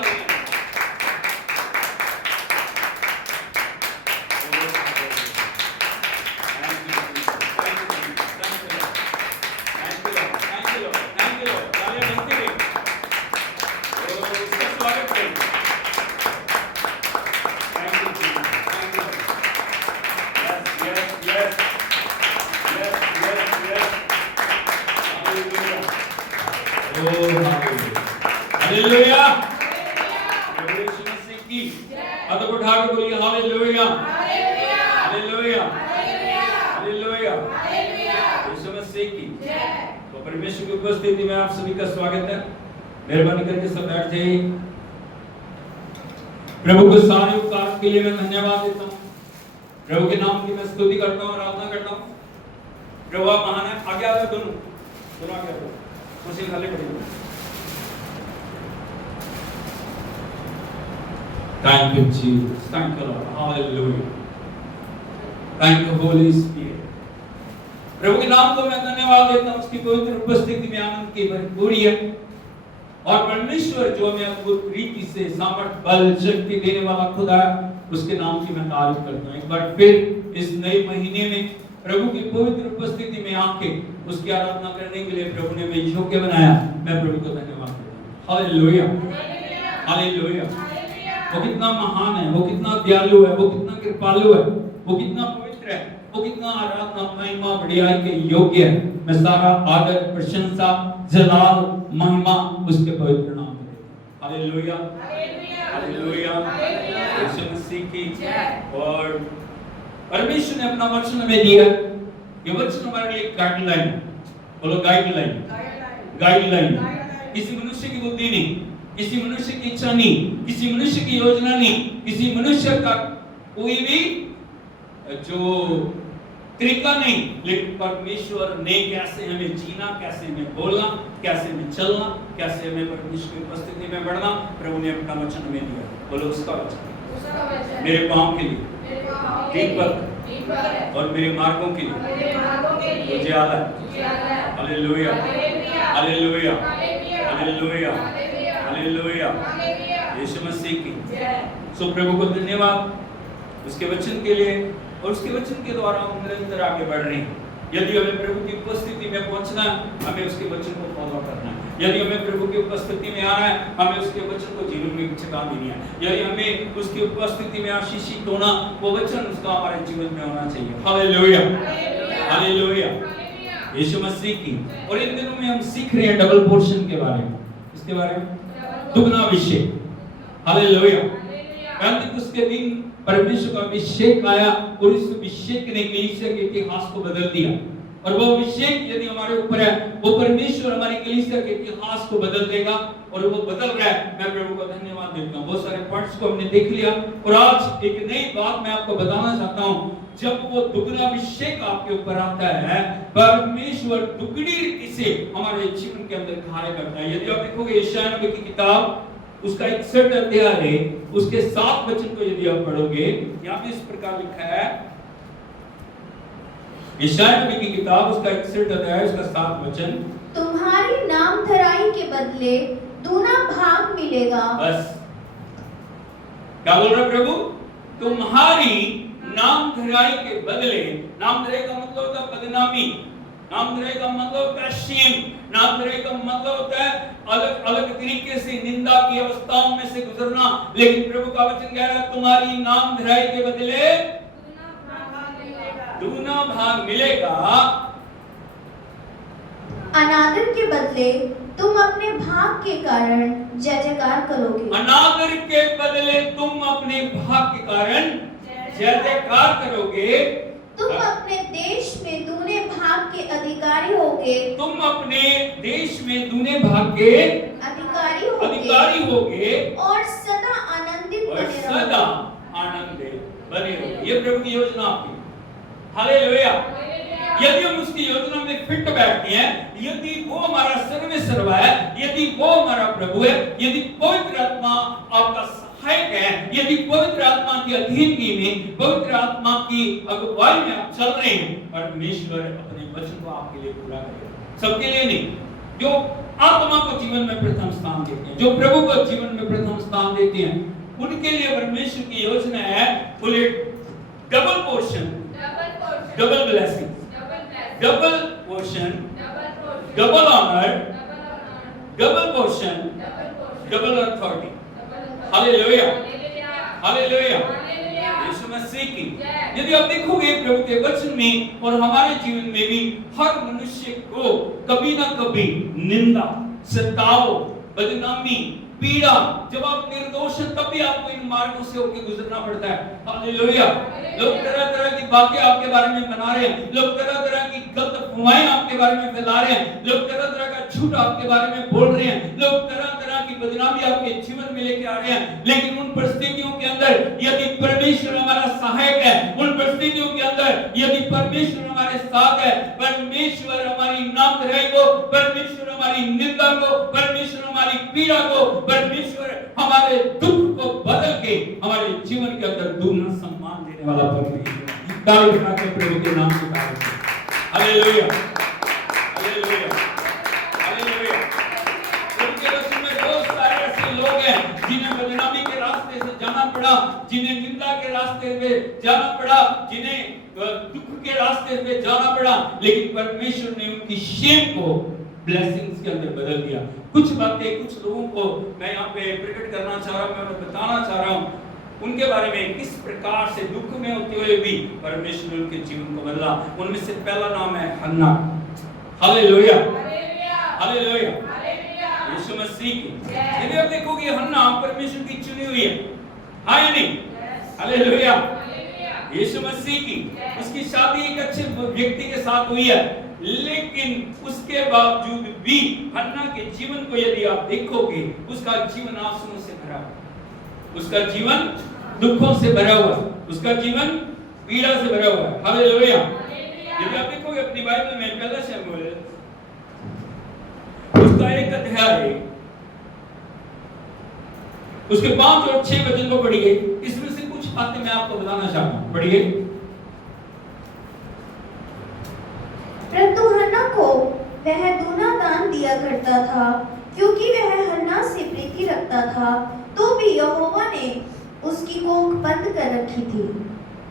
हालेलुया, प्रभु यीशु मसीह की हाथ उठा के बोलिए hallelujah, hallelujah, hallelujah, Yeshu Masih की जय। तो परमेश्वर की उपस्थिति में आप सभी का स्वागत है। मेहरबानी करके सब बैठ जाइए। प्रभु को सारे उपकार के लिए मैं धन्यवाद देता हूँ, प्रभु के नाम की मैं स्तुति करता हूँ, आराधना करता हूँ। प्रभु आप महान है। आगे आओ, दोनों आगे आओ, मसीह खाली पड़ेगा। Thank you, Jesus. Thank you, Lord. Hallelujah. Thank you, Holy Spirit. प्रभु के नाम को मैं धन्यवाद देता हूँ, उसकी पवित्र उपस्थिति में आनंद की भरपूरी है। और परमेश्वर जो हमें अद्भुत रीति से सामर्थ बल शक्ति देने वाला खुदा है, उसके नाम की मैं तारीफ करता हूँ। एक बार फिर इस नए महीने में प्रभु की पवित्र उपस्थिति में आके उसकी आराधना करने के लिए प्रभु ने मुझे योग्य बनाया। मैं प्रभु को धन्यवाद देता हूँ। Hallelujah, hallelujah. वो कितना महान है, वो कितना दयालु है, वो कितना कृपालु है, वो कितना पवित्र है, वो कितना आराधना महिमा बढ़ियाई के योग्य है। मैं सारा आदर प्रशंसा जलाल महिमा उसके पवित्र नाम में देता हूं। हालेलुया, हालेलुया, यीशु मसीह की जय। और परमेश्वर ने अपना वचन हमें दिया, ये वचन हमारे लिए गाइडलाइन, बोलो गाइडलाइन, गाइडलाइन। किसी मनुष्य की बुद्धि नहीं, किसी मनुष्य की इच्छा नहीं, किसी मनुष्य की योजना नहीं, किसी मनुष्य का कोई भी जो तरीका नहीं, लेकिन परमेश्वर ने कैसे हमें जीना, कैसे हमें बोलना, कैसे हमें चलना, कैसे हमें परमेश्वर की उपस्थिति में बढ़ना, प्रभु ने अपना वचन हमें दिया। बोलो उसका वचन मेरे पांव के लिए दीपक और मेरे मार्गों के लिए उजियाला है। Hallelujah, hallelujah, hallelujah, hallelujah, Yeshu Masih की सो प्रभु को धन्यवाद उसके वचन के लिए, और उसके वचन के द्वारा हम निरंतर आगे बढ़ रहे हैं। यदि हमें प्रभु की उपस्थिति में पहुंचना है, हमें उसके वचन को फॉलो करना है। यदि हमें प्रभु की उपस्थिति में आना है, हमें उसके वचन को जीवन में छिपा देनी है। यदि हमें उसकी उपस्थिति में आशीषित होना, वो वचन उसका हमारे जीवन में होना चाहिए। हालेलुया, हालेलुया, यीशु मसीह की। और इन दिनों में हम सीख रहे हैं डबल पोर्शन के बारे में, इसके बारे में दुगना अभिषेक। हालेलुया, पेंतिकुस्त के दिन परमेश्वर का अभिषेक आया और इस अभिषेक ने कलीसिया के इतिहास को बदल दिया। और वो अभिषेक यदि हमारे ऊपर है, वो परमेश्वर हमारी कलीसिया के इतिहास को बदल देगा, और वो बदल रहा है। मैं प्रभु को धन्यवाद देता हूँ। बहुत सारे पॉइंट्स को हमने देख लिया, और आज एक नई बात मैं आपको बताना चाहता हूँ। जब वो दुगना अभिषेक आपके ऊपर आता है, परमेश्वर दुगनी रीति से हमारे जीवन के अंदर कार्य करता है। यदि आप देखोगे यशायाह नबी की किताब, उसका 61 अध्याय है, उसके 7 वचन को यदि आप पढ़ोगे, यहाँ पे इस प्रकार लिखा है, यशायाह नबी की किताब उसका 61 अध्याय उसका 7 वचन, तुम्हारी नामधराई के बदले दूना भाग मिलेगा। बस क्या बोल रहा प्रभु? तुम्हारी नामधराई के बदले, नामधराई का मतलब होता है बदनामी, नामधराई का मतलब होता है शेम, नामधराई का मतलब होता है अलग अलग तरीके से निंदा की अवस्थाओं में से गुजरना। लेकिन प्रभु का वचन कह रहा है तुम्हारी नामधराई के बदले दूना भाग मिलेगा। अनादर के बदले तुम अपने भाग के कारण जय जयकार करोगे। अनादर के बदले तुम अपने भाग के कारण जय जयकार करोगे। तुम अपने देश में दूने भाग के अधिकारी होगे। तुम अपने देश में दूने भाग के अधिकारी होगे और सदा आनंदित और बने सदा रहोगे। आनंदित बने रहोगे। ये प्रभु की योजना आपकी। हालेलुया। यदि हम उसकी योजना में फिट बैठते हैं, यदि वो हमारा सर्वेसर्वा है, यदि वो हमारा प्रभु है, यदि पवित्र आत्मा आपका सहायक है, यदि पवित्र आत्मा की अधीनगी में, पवित्र आत्मा की अगुवाई में आप चल रहे हैं, परमेश्वर अपने वचन को आपके लिए पूरा करेगा। सबके लिए नहीं, जो आत्मा को जीवन में प्रथम स्थान देते हैं, जो प्रभु को जीवन में प्रथम स्थान देते हैं, उनके लिए परमेश्वर की योजना है full double portion, double blessing, double portion, double honour, double portion, double authority. Hallelujah, hallelujah. Yeshu Masih की यदि आप देखोगे प्रभु के वचन में और हमारे जीवन में भी हर मनुष्य को कभी ना कभी निंदा, सताव, बदनामी, पीड़ा, जब आप निर्दोष हैं तब भी आपको इन मार्गों से होकर गुजरना पड़ता है। हालेलुया। लोग तरह तरह की बातें आपके बारे में बना रहे हैं, लोग तरह तरह की गलत अफवाहें आपके बारे में फैला रहे हैं, लोग तरह तरह का झूठ आपके बारे में बोल रहे हैं, लोग तरह तरह की बदनामी आपके जीवन में लेके आ रहे हैं। लेकिन उन परिस्थितियों के अंदर यदि परमेश्वर हमारा सहायक है, उन परिस्थितियों के अंदर यदि परमेश्वर हमारे साथ है, परमेश्वर हमारी नामधराई को, परमेश्वर हमारी निंदा को, परमेश्वर हमारी पीड़ा को, परमेश्वर हमारे दुख को बदल के हमारे जीवन के अंदर दूना सम्मान देने वाला परमेश्वर है। ताली बजा के प्रभु के नाम को तारीफ करें। Hallelujah, hallelujah, hallelujah. उनके वचन में बहुत सारे ऐसे लोग हैं जिन्हें बदनामी के रास्ते से जाना पड़ा, जिन्हें निंदा के रास्ते पे जाना पड़ा, जिन्हें दुख के रास्ते पे जाना पड़ा, लेकिन परमेश्वर ने उनकी शेम को ब्लेसिंग्स के अंदर बदल दिया। कुछ बातें कुछ लोगों को मैं यहाँ पे प्रकट करना चाह रहा हूँ, मैं उन्हें बताना चाह रहा हूँ उनके बारे में, किस प्रकार से दुख में होते हुए भी परमेश्वर ने उनके जीवन को बदला। उनमें से पहला नाम है हन्ना। हालेलुया, हालेलुया, यीशु मसीह की। यदि आप देखोगे हन्ना परमेश्वर की चुनी हुई है, हाँ या नहीं? हालेलुया, यीशु मसीह की। उसकी शादी एक अच्छे व्यक्ति के साथ हुई है, लेकिन उसके बावजूद भी हन्ना के जीवन को यदि आप देखोगे, उसका जीवन आंसुओं से भरा हुआ, उसका जीवन दुखों से भरा हुआ, उसका जीवन पीड़ा से भरा हुआ है। हालेलुया। यदि आप देखोगे अपनी बाइबल में पहला शमूएल उसका 1 अध्याय उसके 5 और 6 वचन को पढ़िए। इसमें से कुछ बातें मैं आपको बताना चाहता हूं, पढ़िए। परंतु हन्ना को वह दूना दान दिया करता था, क्योंकि वह हन्ना से प्रीति रखता था, तो भी यहोवा ने उसकी कोख बंद कर रखी थी।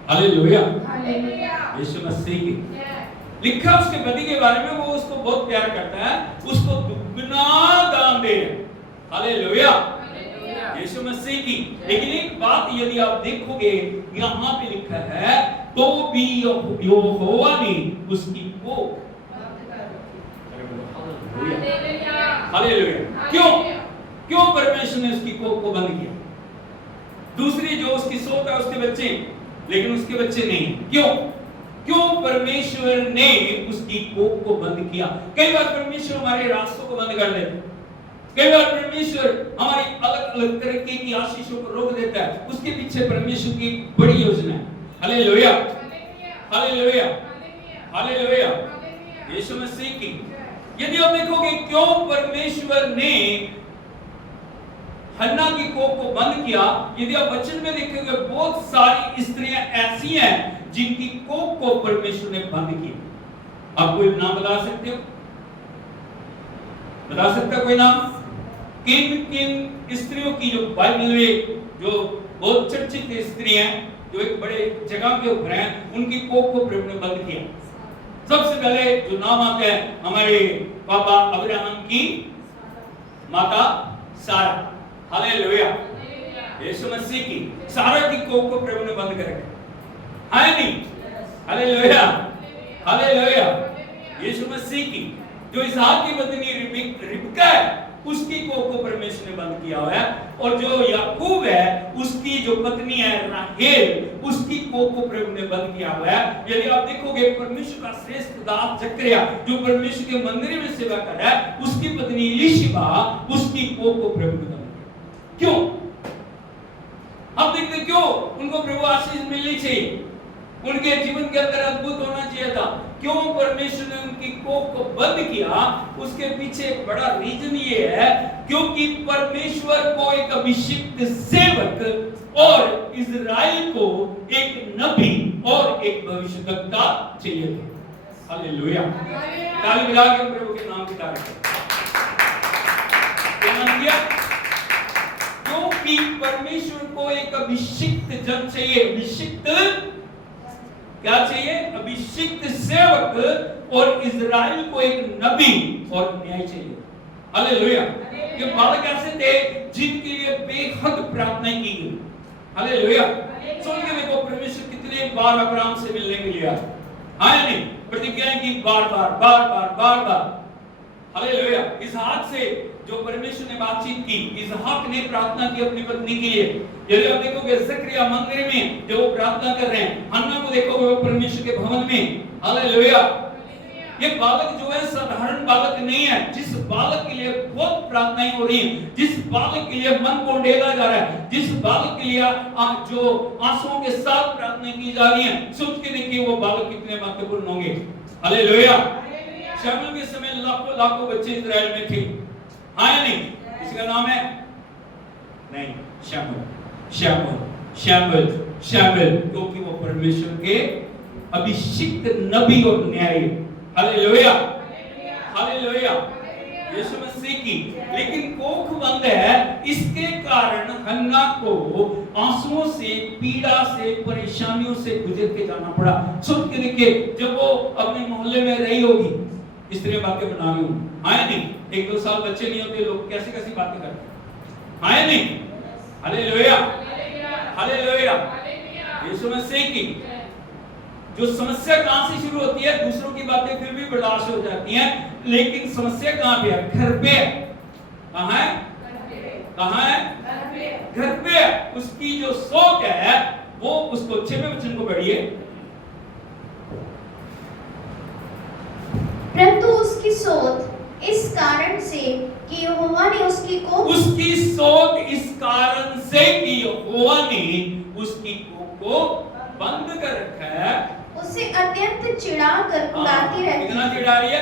हालेलुया, हालेलुया, यीशु मसीह की। लिखा उसके पति के बारे में, वो उसको बहुत प्यार करता है, उसको दुगना दान दे। हालेलुया, यीशु मसीह की। लेकिन एक बात यदि आप देखोगे यहाँ पे लिखा है, तो भी यहोवा ने उसकी कोख बंद कर रखी। हालेलुया। क्यों परमेश्वर ने उसकी कोख को बंद किया? दूसरी जो उसकी सोच है उसके बच्चे, लेकिन उसके बच्चे नहीं। क्यों परमेश्वर ने उसकी कोख को बंद किया? कई बार परमेश्वर हमारे रास्तों को बंद कर देता है, कई बार परमेश्वर हमारी अलग अलग तरीके की आशीषों को रोक देता है। उसके पीछे परमेश्वर की बड़ी योजना है। Hallelujah, hallelujah, hallelujah, Yeshu Masih की। यदि आप देखोगे क्यों परमेश्वर ने हन्ना की कोख को बंद किया, यदि आप वचन में देखोगे बहुत सारी स्त्रियां ऐसी हैं जिनकी कोख को परमेश्वर ने बंद किया। आप कोई नाम बता सकते हो? बता सकता कोई नाम? किन किन स्त्रियों की जो बाइबल में जो बहुत चर्चित स्त्री हैं जो एक बड़े जगह के ऊपर हैं, उनकी कोख को प्रभु ने बंद किया। सबसे पहले जो नाम आता है हमारे पापा अब्राहम की माता सारा, हालेलुया, यीशु मसीह की सारा की कोख को प्रभु ने बंद कर रखा है नहीं, हालेलुया, हालेलुया। यीशु मसीह की जो इसहाक की पत्नी रिबका है उसकी कोख को परमेश्वर ने बंद किया हुआ है, और जो याकूब है उसकी जो पत्नी है राहेल उसकी कोख को प्रभु ने बंद किया हुआ है। यदि आप देखोगे परमेश्वर का श्रेष्ठ दास जकरिया जो परमेश्वर के मंदिर में सेवा कर रहा है उसकी पत्नी इलीशिबा उसकी कोख को प्रभु ने बंद किया। क्यों? आप देखते क्यों उनको प्रभु आशीष मिलनी चाहिए, उनके जीवन के अंदर अद्भुत होना चाहिए था, क्यों परमेश्वर ने उनकी कोख को बंद किया? उसके पीछे एक बड़ा रीजन ये है क्योंकि परमेश्वर को एक अभिषिक्त सेवक और इजराइल को एक नबी और एक भविष्यवक्ता चाहिए था। हालेलुया, ताली बजा के प्रभु के नाम की तारीफ करें। क्योंकि परमेश्वर को एक अभिषिक्त जन चाहिए, अभिषिक्त क्या चाहिए? अभिषिक्त सेवक, और इजराइल को एक नबी और न्याय चाहिए। हालेलुया। ये बालक ऐसे थे जिनके लिए बेहद प्रार्थनाएं की गई। हालेलुया। सुन के देखो परमेश्वर कितने बार अब्राहम से मिलने के लिए आया, आया नहीं, प्रतिज्ञाएं की बार बार बार बार बार बार। हालेलुया। इसहाक से जो परमेश्वर ने बातचीत की, इसहाक ने प्रार्थना की अपनी पत्नी के लिए। यदि आप देखोगे जकरिया मंदिर में जो वो प्रार्थना कर रहे हैं, हन्ना को देखोगे वो परमेश्वर के भवन में। हालेलुया। ये बालक जो है साधारण बालक नहीं है, जिस बालक के लिए बहुत प्रार्थनाएं हो रही हैं, जिस बालक के लिए मन को ढेला जा रहा है, जिस बालक के लिए जो आंसुओं के साथ प्रार्थना की जा रही है, सोच के देखिए वो बालक कितने महत्वपूर्ण होंगे। हालेलुया। शमूएल के समय लाखों लाखों बच्चे इजराइल में थे, हाँ या नहीं? इसका नाम है नहीं शमूएल, शमूएल, शमूएल, शमूएल, क्योंकि वो परमेश्वर के अभिषिक्त नबी और न्यायी। हालेलुया, हालेलुया, यीशु मसीह की। लेकिन कोख बंद है, इसके कारण हन्ना को आंसुओं से, पीड़ा से, परेशानियों से गुजर के जाना पड़ा। सुन के देखिए, जब वो अपने मोहल्ले में रही होगी, इस तरह बातें बना रही हूँ, आए नहीं, 1-2 साल बच्चे नहीं होते, लोग कैसी कैसी बातें करते हैं, आए नहीं? हालेलुया, हालेलुया, यीशु मसीह की। जो समस्या कहां से शुरू होती है? दूसरों की बातें फिर भी बर्दाश्त हो जाती हैं, लेकिन समस्या कहां पे है? घर पे है। कहां है? कहां है? घर पे है। उसकी जो सोच है वो, उसको 6वें वचन को पढ़िए। परंतु उसकी सोच इस कारण से कि यहोवा ने उसकी कोख, उसकी सोच इस कारण से कि यहोवा ने उसकी कोख को बंद कर रखा है, उसे अत्यंत चिढ़ा कर बुलाती रहती। कितना चिढ़ा रही है?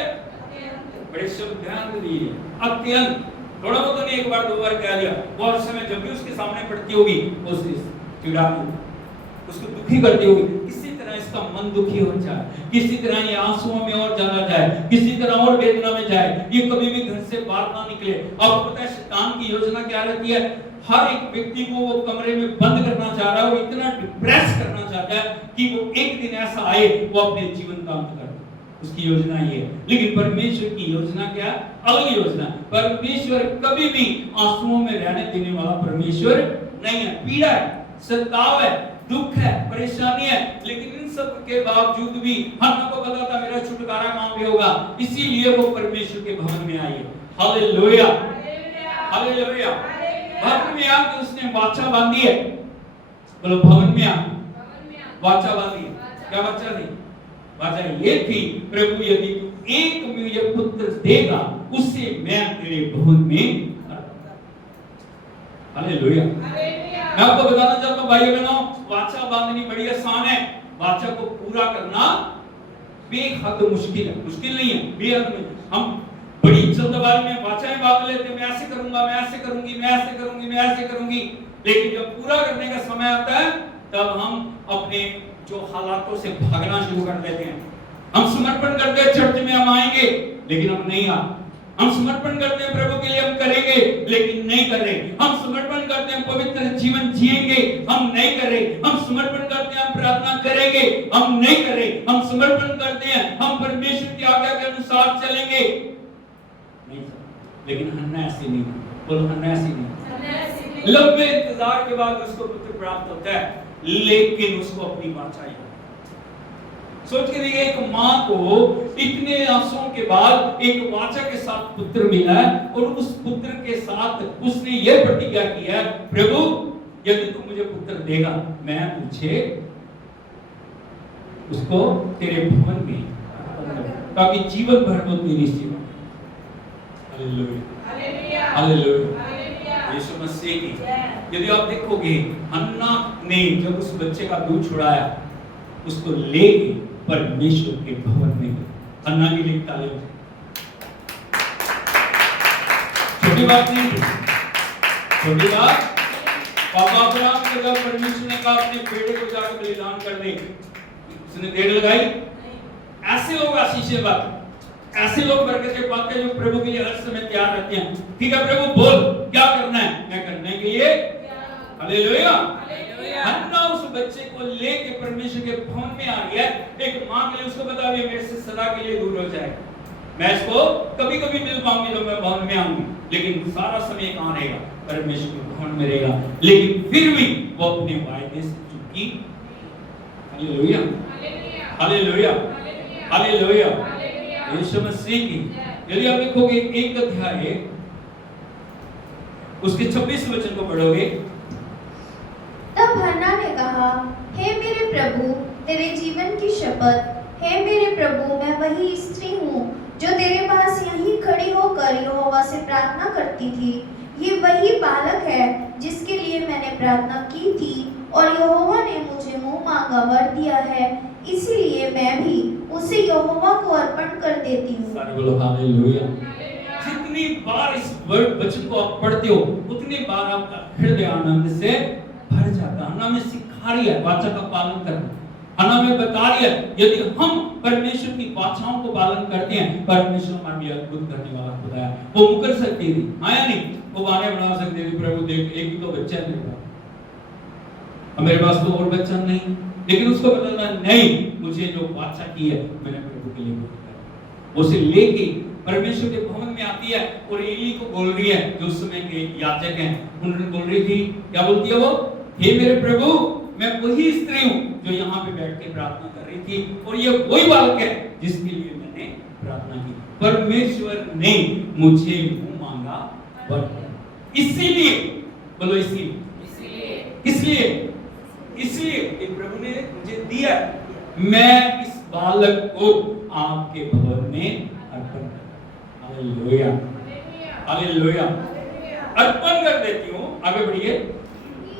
बड़े शब्द ध्यान दीजिए, अत्यंत। थोड़ा बहुत नहीं, एक बार 2 बार कह दिया, वो हर समय जब भी उसके सामने पड़ती होगी उसे चिढ़ाती, उसको दुखी करती होगी। किसी तरह इसका मन दुखी हो जाए, किसी तरह ये आंसुओं में और चला जाए, किसी तरह और वेदना में जाए, ये कभी भी घर से बाहर ना निकले। आपको पता है शैतान की योजना क्या रहती है? हर एक व्यक्ति को वो कमरे में बंद करना चाह रहा है, वो इतना डिप्रेस करना चाहता है कि वो एक दिन ऐसा आए वो अपने जीवन का अंत कर दे। उसकी योजना ये है। लेकिन परमेश्वर की योजना क्या? अलग योजना। परमेश्वर कभी भी आंसुओं में रहने देने वाला परमेश्वर नहीं है। पीड़ा है, सताव है, दुख है, परेशानी है, लेकिन इन सब के बावजूद भी हन्ना को पता था मेरा छुटकारा कहां पे होगा, इसीलिए वो परमेश्वर के भवन में आई है। Hallelujah, hallelujah. भवन में आके उसने वाचा बांधी है। बोलो भवन में आके वाचा बांधी है। क्या वाचा थी? वाचा ये थी, प्रभु यदि तू एक मुझे पुत्र देगा उसे मैं तेरे भवन में। हालेलुया। मैं आपको बताना चाहता हूं भाई बहनों, वाचा बांधनी बड़ी आसान है, वाचा को पूरा करना बेहद मुश्किल है। मुश्किल नहीं है, बेहद में हम बड़ी जल्दबाजी में वाचाएं बांध लेते हैं, मैं ऐसे करूंगा, मैं ऐसे करूंगी, मैं ऐसे करूंगी, मैं ऐसे करूंगी, लेकिन जब पूरा करने का समय आता है तब हम अपने जो हालातों से भागना शुरू कर देते हैं। हम समर्पण करते हैं, चर्च में हम आएंगे, लेकिन हम नहीं आ, हम समर्पण करते हैं प्रभु के लिए, हम करेंगे लेकिन नहीं कर रहे। हम समर्पण करते हैं पवित्र जीवन जिएंगे, हम नहीं कर रहे। हम समर्पण करते हैं हम प्रार्थना करेंगे, हम नहीं कर रहे। हम समर्पण करते हैं हम परमेश्वर की आज्ञा के अनुसार चलेंगे, नहीं चल। लेकिन हन्ना ऐसे नहीं, बोलो हन्ना ऐसे नहीं। लंबे इंतजार के बाद उसको पुत्र प्राप्त होता है, लेकिन उसको अपनी वाचा याद। सोच के देखिए, एक माँ को इतने आंसुओं के बाद एक वाचा के साथ पुत्र मिला है, और उस पुत्र के साथ उसने यह प्रतिज्ञा की है, प्रभु यदि तू मुझे पुत्र देगा, मैं तुझे उसको तेरे भवन में, ताकि जीवन भर वो तेरी सेवा। हालेलुया, हालेलुया, यीशु मसीह की। यदि आप देखोगे, हन्ना ने जब उस बच्चे का दूध छुड़ाया, उसको लेके परमेश्वर के भवन में गए। हन्ना की लिए ताली। छोटी बात नहीं, छोटी बात। पापा अब्राहम ने कहा, परमेश्वर ने कहा अपने बेटे को जाकर बलिदान कर दे, उसने देर लगाई? ऐसे लोग आशीष पाते, ऐसे लोग बरकतें पाते हैं जो प्रभु के लिए हर समय तैयार रहते हैं। ठीक है प्रभु, बोल क्या करना है, मैं करने के लिए। हालेलुया। हन्ना उस बच्चे को लेके परमेश्वर के भवन में आ गया। एक मां के लिए उसको बता दिया, मेरे से सदा के लिए दूर हो जाएगा, मैं इसको कभी कभी मिल पाऊंगी जब मैं भवन में आऊंगी, लेकिन सारा समय कहां रहेगा, परमेश्वर के भवन में रहेगा। लेकिन फिर भी वो अपने वायदे से चूकी। Hallelujah, hallelujah, hallelujah, Yeshu Masih की। यदि आप देखोगे एक अध्याय उसके 26 वचन को पढ़ोगे, तब हन्ना ने कहा, हे मेरे प्रभु, तेरे जीवन की शपथ, हे मेरे प्रभु, मैं वही स्त्री हूँ जो तेरे पास यहीं खड़ी होकर यहोवा से प्रार्थना करती थी। ये वही बालक है जिसके लिए मैंने प्रार्थना की थी, और यहोवा ने मुझे मुंह मांगा वर दिया है, इसीलिए मैं भी उसे यहोवा को अर्पण कर देती हूँ। हालेलुया। जितनी बार इस वचन को आप पढ़ते हो, उतनी बार आपका हृदय आनंद से भर जाता है। हन्ना में सिखा रही है वाचा का पालन करना। हन्ना में बता रही है, यदि हम परमेश्वर की वाचाओं को पालन करते हैं, परमेश्वर हमारे लिए अद्भुत करने वाला खुदा है। वो मुकर सकती थी, आया नहीं, वो बहाने बना सकती थी, प्रभु देख एक ही तो बच्चा है मेरे पास, तो और बच्चा नहीं। लेकिन उसको बताना नहीं, मुझे जो वाचा की है मैंने प्रभु के लिए किया। उसे लेके परमेश्वर के भवन में आती है, और एली को बोल रही है, जो उस समय के याजक हैं, उन्होंने बोल रही थी, क्या बोलती है वो, हे मेरे प्रभु, मैं वही स्त्री हूँ जो यहाँ पे बैठ के प्रार्थना कर रही थी, और ये वही बालक है जिसके लिए मैंने प्रार्थना की। परमेश्वर ने मुझे मुंह मांगा वर, इसीलिए, बोलो इसीलिए, इसलिए, इसलिए कि प्रभु ने मुझे दिया, मैं इस बालक को आपके भवन में अर्पण कर। हालेलुया, हालेलुया, अर्पण कर देती हूँ। आगे बढ़िए।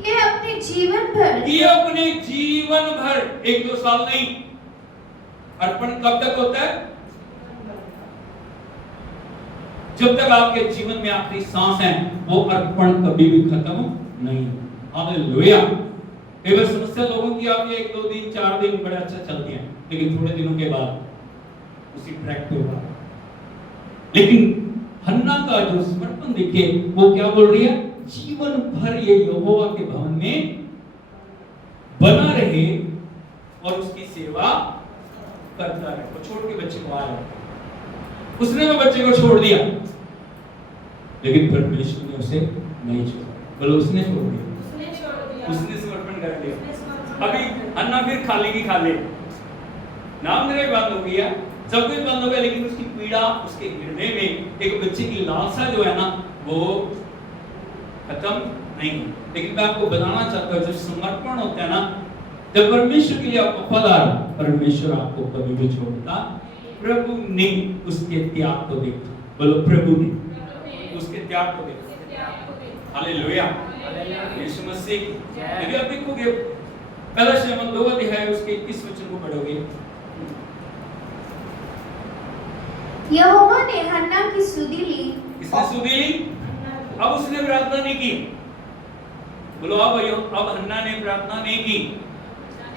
ये अपने जीवन भर, ये अपने जीवन भर, 1-2 साल नहीं। अर्पण कब तक होता है? जब तक आपके जीवन में आखिरी सांस है, वो अर्पण कभी भी खत्म नहीं। हालेलुया। कई बार समस्या लोगों की आती है, 1-2 दिन 4 दिन बड़े अच्छा चलती है, लेकिन थोड़े दिनों के बाद उसी ट्रैक पे होगा। लेकिन हन्ना का जो समर्पण देखिए, वो क्या बोल रही है, जीवन भर ये यहोवा के भवन में बना रहे और उसकी सेवा करता रहे। वो छोड़ के बच्चे को आया, उसने वो बच्चे को छोड़ दिया, लेकिन परमेश्वर ने उसे नहीं छोड़ा। बोलो उसने छोड़ दिया, उसने समर्पण कर दिया। अभी हन्ना फिर खाली की खाली, नाम मेरे बंद हो गया, सब कुछ बंद हो गया, लेकिन उसकी पीड़ा, उसके हृदय में एक बच्चे की लालसा जो है ना, वो खत्म नहीं। लेकिन मैं आपको बताना चाहता हूँ, जब समर्पण होता है ना, जब परमेश्वर के लिए आप वफादार, परमेश्वर आपको कभी भी छोड़ता। प्रभु ने उसके त्याग को देखा, बोलो प्रभु ने उसके त्याग को देखा। हालेलुया, यीशु मसीह की। यदि आप देखोगे पहला शमूएल 2 अध्याय उसके 21 वचन को पढ़ोगे, यहोवा ने हन्ना की सुधि ली। इसने सुधि ली, अब उसने प्रार्थना नहीं की। बोलो अब हन्ना ने प्रार्थना नहीं की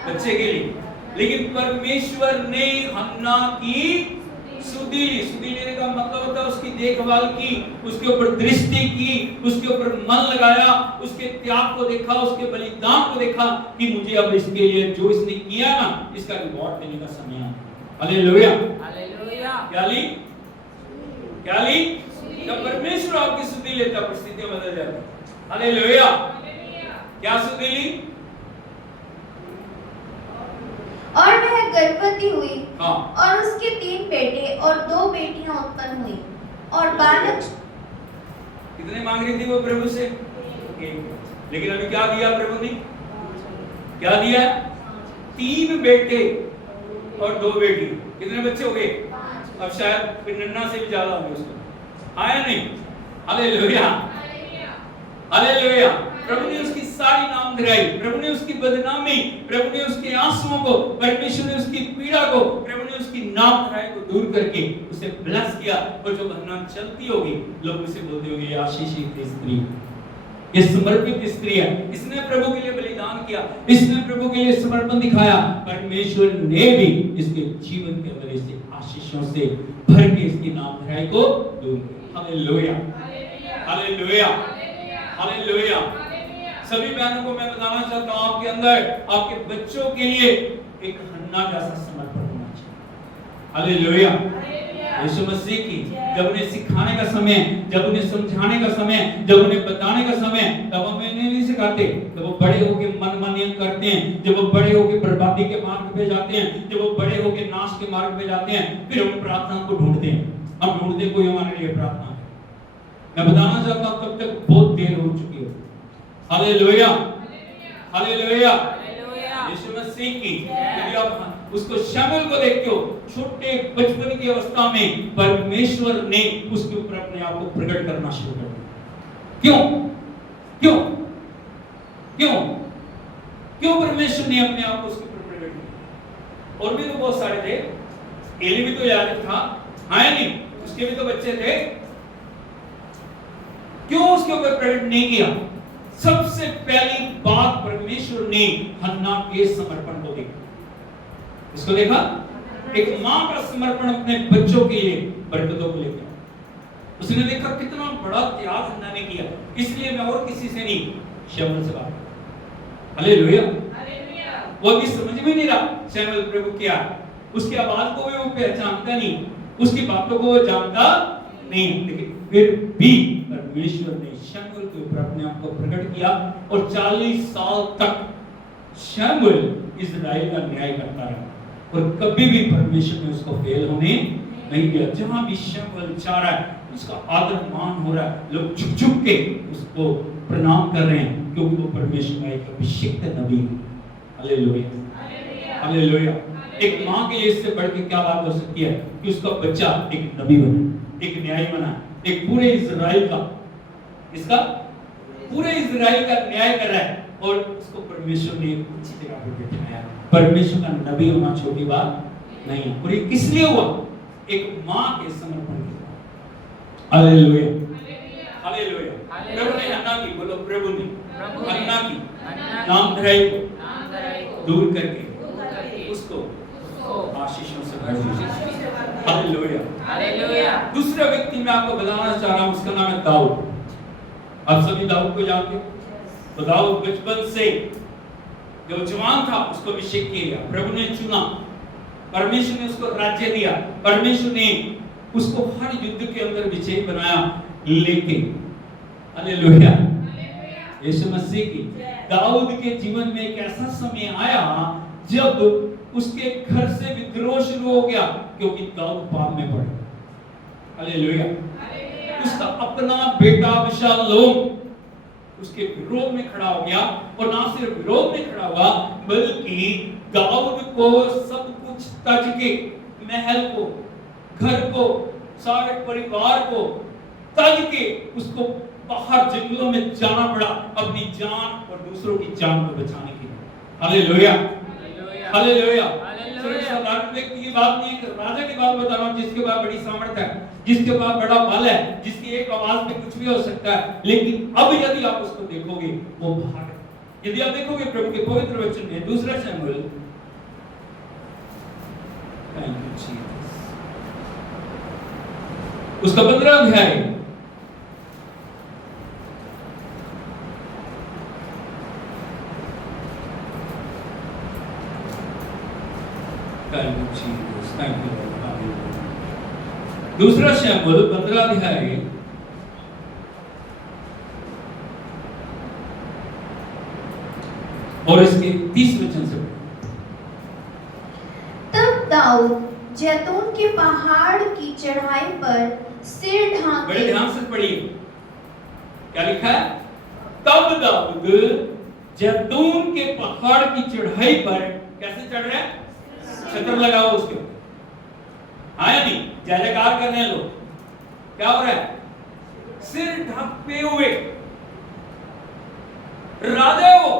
बच्चे के लिए, लेकिन परमेश्वर ने हन्ना की सुधी लेने का मतलब होता है उसकी देखभाल की, उसके ऊपर दृष्टि की, उसके ऊपर मन लगाया, उसके त्याग को देखा, उसके बलिदान को देखा कि मुझे अब इसके लिए जो इसने किया ना इसका रिवॉर्ड देने का समय है। Hallelujah, hallelujah. क्या ली? जब परमेश्वर आपकी सुधी लेता परिस्थितियां बदल जाती। हालेलुया। क्या सुधी ली? और वह गर्भवती हुई हाँ। और उसके 3 बेटे और 2 बेटियां उत्पन्न हुई और बालक। कितने मांग रही थी वो प्रभु से? एक। लेकिन अभी क्या दिया प्रभु ने? क्या दिया? 3 बेटे और 2 बेटी। कितने बच्चे हो गए? अब शायद फिर नन्ना से भी ज्यादा होंगे उसको। आया नहीं? Hallelujah, hallelujah. प्रभु ने उसकी सारी नाम धराई, प्रभु ने उसकी बदनामी, प्रभु ने उसके आंसुओं को, परमेश्वर ने उसकी पीड़ा को, प्रभु ने उसकी नाम धराई को दूर करके उसे ब्लेस किया। और जो हन्ना चलती होगी लोग उसे बोलते होंगे ये आशीषित स्त्री, ये समर्पित स्त्री है, इसने प्रभु के लिए बलिदान किया, इसने प्रभु के लिए समर्पण दिखाया। परमेश्वर ने भी इसके जीवन के अंदर इसे आशीषों से भर के इसकी नाम धराई को दूर किया। Hallelujah, hallelujah, hallelujah. सभी बहनों को मैं बताना चाहता हूं आपके अंदर आपके बच्चों के लिए एक हन्ना जैसा समर्पण होना चाहिए। हालेलुया। यीशु मसीह की जब उन्हें सिखाने का समय, जब उन्हें समझाने का समय, जब उन्हें बताने का समय, तब हम इन्हें नहीं सिखाते। जब वो बड़े होकर मनमानी करते हैं, जब वो बड़े होकर बर्बादी के मार्ग पे जाते हैं, जब वो बड़े होकर नाश के मार्ग पे जाते हैं, फिर हम प्रार्थना को ढूंढते हैं। हम ढूंढते कोई हमारे लिए प्रार्थना। मैं बताना चाहता हूं तब तक बहुत देर हो चुकी है। Hallelujah, hallelujah. यीशु मसीह की यदि आप उसको शमूएल को देखते हो, छोटे बचपन की अवस्था में परमेश्वर ने उसके ऊपर अपने आप को प्रकट करना शुरू कर दिया। क्यों? क्यों? क्यों? क्यों परमेश्वर ने अपने आप को उसके ऊपर प्रकट किया? और भी तो बहुत सारे थे। एली भी तो याजक था, हाँ या नहीं? उसके भी तो बच्चे थे। क्यों उसके ऊपर प्रकट नहीं किया? सबसे पहली बात परमेश्वर ने हन्ना के समर्पण को देखा। इसको देखा? एक मां का समर्पण अपने बच्चों के लिए, बरकतों को लेकर। उसने देखा कितना बड़ा त्याग हन्ना ने किया, इसलिए मैं और किसी से नहीं, शमूएल से बात। हालेलुया, वो अभी समझ में नहीं रहा शमूएल प्रभु क्या, उसकी आवाज को भी वो पहचानता नहीं, उसकी बातों को वो जानता नहीं, लेकिन फिर भी परमेश्वर ने शमूएल के ऊपर अपने आप को प्रकट किया और 40 साल तक शमूएल इस्राएल का न्याय करता रहा और कभी भी परमेश्वर ने उसको फेल होने नहीं दिया। जहां भी शमूएल जा रहा है उसका आदर मान हो रहा है, लोग झुक झुक के उसको प्रणाम कर रहे हैं क्योंकि वो परमेश्वर का एक अभिषिक्त नबी है। Hallelujah, hallelujah. एक मां के लिए इससे बढ़ के क्या बात हो सकती है कि उसका बच्चा एक नबी बना, एक न्यायी बना, एक पूरे इजराइल का, इसका पूरे इजराइल का न्याय कर रहा है और उसको परमेश्वर ने एक अच्छी जगह पे बिठाया। परमेश्वर का नबी होना छोटी बात नहीं है। और ये किस लिए हुआ? एक मां के समर्पण के साथ। Hallelujah, hallelujah. प्रभु ने हन्ना की, बोलो प्रभु ने हन्ना की नाम धराई को दूर करके उसको आशीषों से भर दिया। Hallelujah, hallelujah. दूसरा व्यक्ति मैं आपको बताना चाह रहा हूं, उसका नाम है दाऊद। आप सभी दाऊद को जानते हो। तो दाऊद बचपन से जो जवान था उसको अभिषेक किया, प्रभु ने चुना, परमेश्वर ने उसको राज्य दिया, परमेश्वर ने उसको हर युद्ध के अंदर विजयी बनाया। लेकिन हालेलुया, यीशु मसीह की दाऊद के जीवन में एक ऐसा समय आया जब उसके घर से विद्रोह शुरू हो गया क्योंकि दाऊद पाप में पड़ गया। हालेलुया। उसका अपना बेटा अबशालोम उसके विरोध में खड़ा हो गया और ना सिर्फ विरोध में खड़ा हुआ बल्कि दाऊद को सब कुछ तज के, महल को, घर को, सारे परिवार को तज के उसको बाहर जंगलों में जाना पड़ा अपनी जान और दूसरों की जान को बचाने के लिए। Hallelujah, hallelujah. सिर्फ साधारण व्यक्ति की बात नहीं, एक राजा की बात बता रहा हूं जिसके पास बड़ी सामर्थ्य है, जिसके पास बड़ा बल है, जिसकी एक आवाज में कुछ भी हो सकता है। लेकिन अब यदि आप उसको देखोगे वो भाग, यदि आप देखोगे प्रभु के पवित्र वचन में दूसरा शमूएल, उसका 15 अध्याय। दूसरा शमूएल 15 अध्याय और इसके 30 वचन से। तब दाऊद जैतून के पहाड़ की चढ़ाई पर सिर ढांके, बड़े ध्यान से पढ़िए क्या लिखा है। तब दाऊद जैतून के पहाड़ की चढ़ाई पर कैसे चढ़ रहे हैं? छत्र लगाओ उसके ऊपर। हाँ या नहीं? जय जयकार कर रहे हैं लोग। क्या हो रहा है? सिर ढके हुए राजा है वो,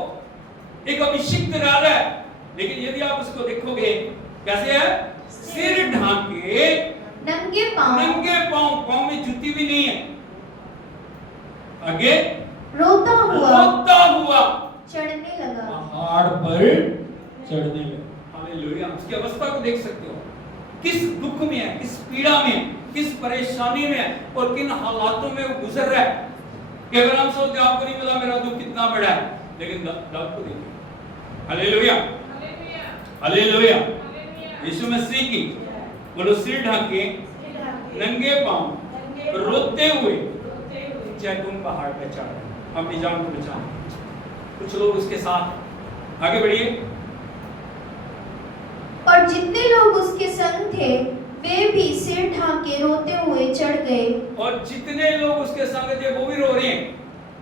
एक अभिषिक्त राजा है। लेकिन यदि आप उसको देखोगे कैसे है? सिर ढाके, नंगे पांव, पांव में जूती भी नहीं है, आगे रोता हुआ चढ़ने लगा, पहाड़ पर चढ़ने लगा। हालेलुया। उसकी अवस्था को देख सकते हो, किस दुख में है, किस पीड़ा में, किस परेशानी में है और किन हालातों में वो गुजर रहा है। कि अगर हम सोचते हैं आपको नहीं पता मेरा दुख कितना बड़ा है, लेकिन दाऊद को देखिए। Hallelujah, hallelujah. यीशु मसीह की बोलो, सिर ढके, नंगे पांव, रोते हुए जैतून पहाड़ पर चढ़ अपनी जान को बचाने। कुछ लोग उसके साथ। आगे बढ़िए। और जितने लोग उसके संग थे वे भी सिर ढाके रोते हुए चढ़ गए। और जितने लोग उसके संग थे वो भी रो रहे हैं।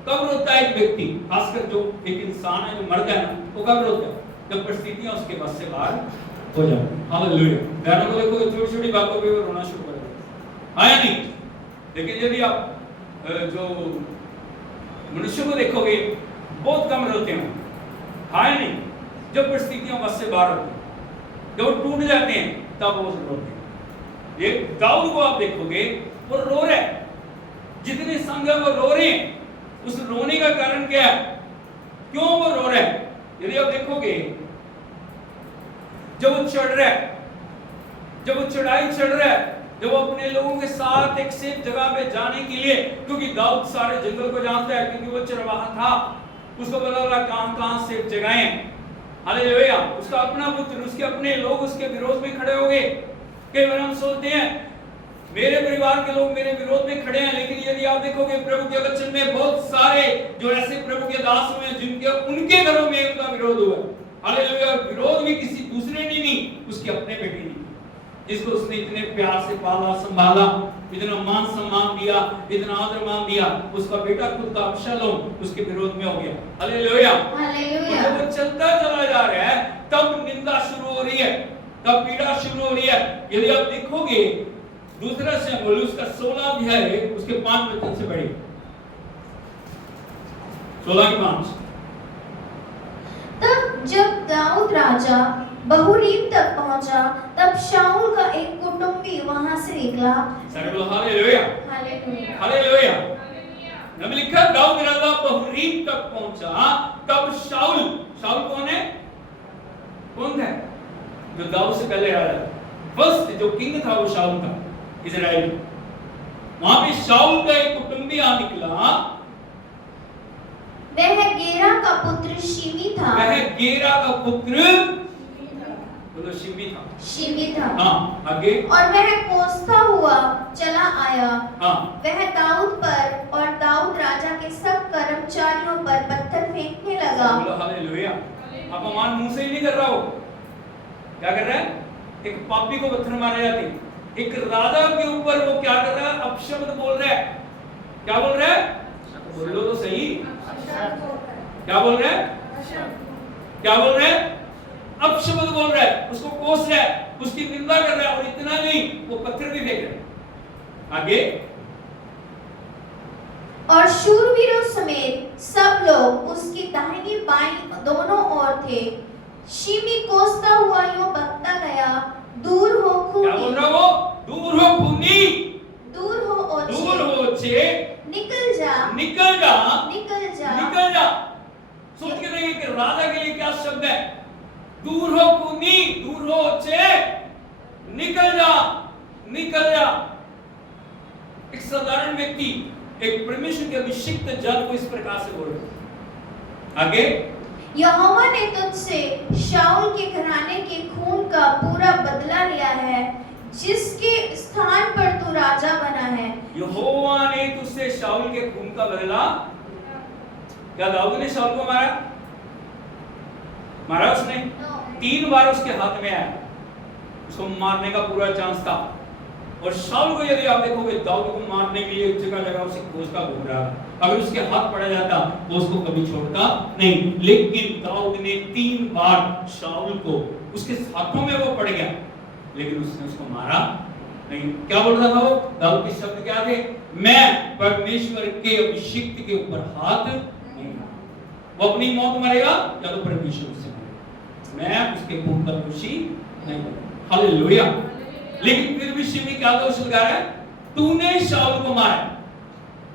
कब रोता है एक व्यक्ति, खासकर जो एक इंसान है, जो मर्द है ना, वो कब रोता है? जब परिस्थितियां उसके बस से बाहर हो जाए। हालेलुया। बहनों को देखो, छोटी छोटी बातों पे वो रोना शुरू कर देते हैं। हाँ या नहीं? लेकिन यदि आप जो मनुष्य को देखोगे बहुत कम रोते हैं। हाँ या नहीं? जब परिस्थितियां बस से बाहर होती हैं, जब वो टूट जाते हैं, तब वो रोते हैं। ये दाऊद को आप देखोगे वो रो रहे हैं, जितने संग है वो रो रहे हैं। उस रोने का कारण क्या है? क्यों वो रो रहे हैं? यदि आप देखोगे जब वो चढ़ रहा है, जब वो चढ़ाई चढ़ रहा है, जब वो अपने लोगों के साथ एक सेफ जगह पे जाने के लिए, क्योंकि दाऊद सारे जंगल को जानता है, क्योंकि वो चरवाहा था, उसको पता लगा कहां-कहां सेफ जगहें हैं। हालेलुया। उसका अपना पुत्र, उसके अपने लोग उसके विरोध में खड़े हो गए। कई बार हम सोचते हैं मेरे परिवार के लोग मेरे विरोध में खड़े हैं, लेकिन यदि आप देखोगे प्रभु के वचन में बहुत सारे जो ऐसे प्रभु के दास हुए हैं जिनके उनके घरों में उनका विरोध हुआ। हालेलुया। विरोध भी किसी दूसरे ने नहीं, उसके अपने बेटे ने, जिसको उसने इतने प्यार से पाला संभाला, इतना मान सम्मान दिया, इतना आदर मान दिया, उसका बेटा खुद का अबशालोम उसके विरोध में हो गया। Hallelujah, hallelujah. जब वो चलता चला जा रहा है तब निंदा शुरू हो रही है, तब पीड़ा शुरू हो रही है। यदि आप देखोगे दूसरा शमूएल उसका 16 अध्याय उसके 5 वचन से पढ़िए। 16:5। तब जब दाऊद राजा बहुरीम तक पहुंचा, तब शाऊल का एक कुटुंबी वहां से निकला। Hallelujah, hallelujah, hallelujah. नबी लिखा दाऊद राजा बहुरीम तक पहुंचा, तब शाऊल, शाऊल कौन है? कौन है? जो दाऊद से पहले राजा, फर्स्ट जो किंग था वो शाऊल था इजराइल। वहां पे शाऊल का एक कुटुंबी आ निकला। वह गेरा का पुत्र शिमी था। वह गेरा का पुत्र बोलो शिमी था। हाँ, आगे। और वह कोसता हुआ चला आया। हाँ। वह दाऊद पर और दाऊद राजा के सब कर्मचारियों पर पत्थर फेंकने लगा। बोलो हालेलुया। अपमान मुंह से ही नहीं कर रहा हो, क्या कर रहा है? एक पापी को पत्थर मारे जाते हैं, एक राजा के ऊपर वो क्या कर रहा है? अपशब्द बोल रहा है। क्या बोल रहा है? बोलो तो सही। क्या बोल रहा है? क्या बोल रहा है? अपशब्द बोल रहा है, उसको कोस रहा है, उसकी निंदा कर रहा है। और इतना नहीं, वो पत्थर भी फेंक रहा है। आगे। और शूरवीरों समेत सब लोग उसकी दाहिनी बाईं दोनों ओर थे। शिमी कोसता हुआ यूं बकता गया, दूर हो खूनी। क्या बोल रहा वो? दूर हो खूनी, दूर हो ओछे, दूर हो ओछे, निकल जा, निकल जा, निकल जा, निकल जा। सोच के देखिए कि राजा के लिए क्या शब्द है? दूर हो खूनी, दूर हो ओछे, निकल जा, निकल जा। एक साधारण व्यक्ति एक परमेश्वर के अभिषिक्त जन को इस प्रकार से बोल रहे हैं। आगे यहोवा ने तुझसे शाऊल के घराने के खून का पूरा बदला लिया है, जिसके स्थान पर तू राजा बना है। यहोवा ने तुझसे शाऊल के खून का बदला। क्या दाऊद ने शाऊल को मारा? मारा उसने? 3 बार उसके हाथ में आया, उसको मारने का पूरा चांस था। और शाऊल को यदि आप देखोगे, दाऊद को मारने के लिए जगह जगह उसे खोजता घूम रहा है। अगर उसके हाथ पड़ जाता वो उसको कभी छोड़ता नहीं, लेकिन दाऊद ने 3 बार शाऊल को, उसके हाथों में वो पड़ गया, लेकिन उसने उसको मारा नहीं। क्या बोल रहा था वो? दाऊद के शब्द क्या थे? मैं परमेश्वर के अभिषिक्त के ऊपर हाथ नहीं डालूंगा। वो अपनी मौत मरेगा या तो परमेश्वर से मरेगा, मैं उसके खून पर दोषी नहीं बनूंगा। हालेलुया। लेकिन फिर भी शिव क्या दोष लगा रहा है? तूने शाऊल को मारा,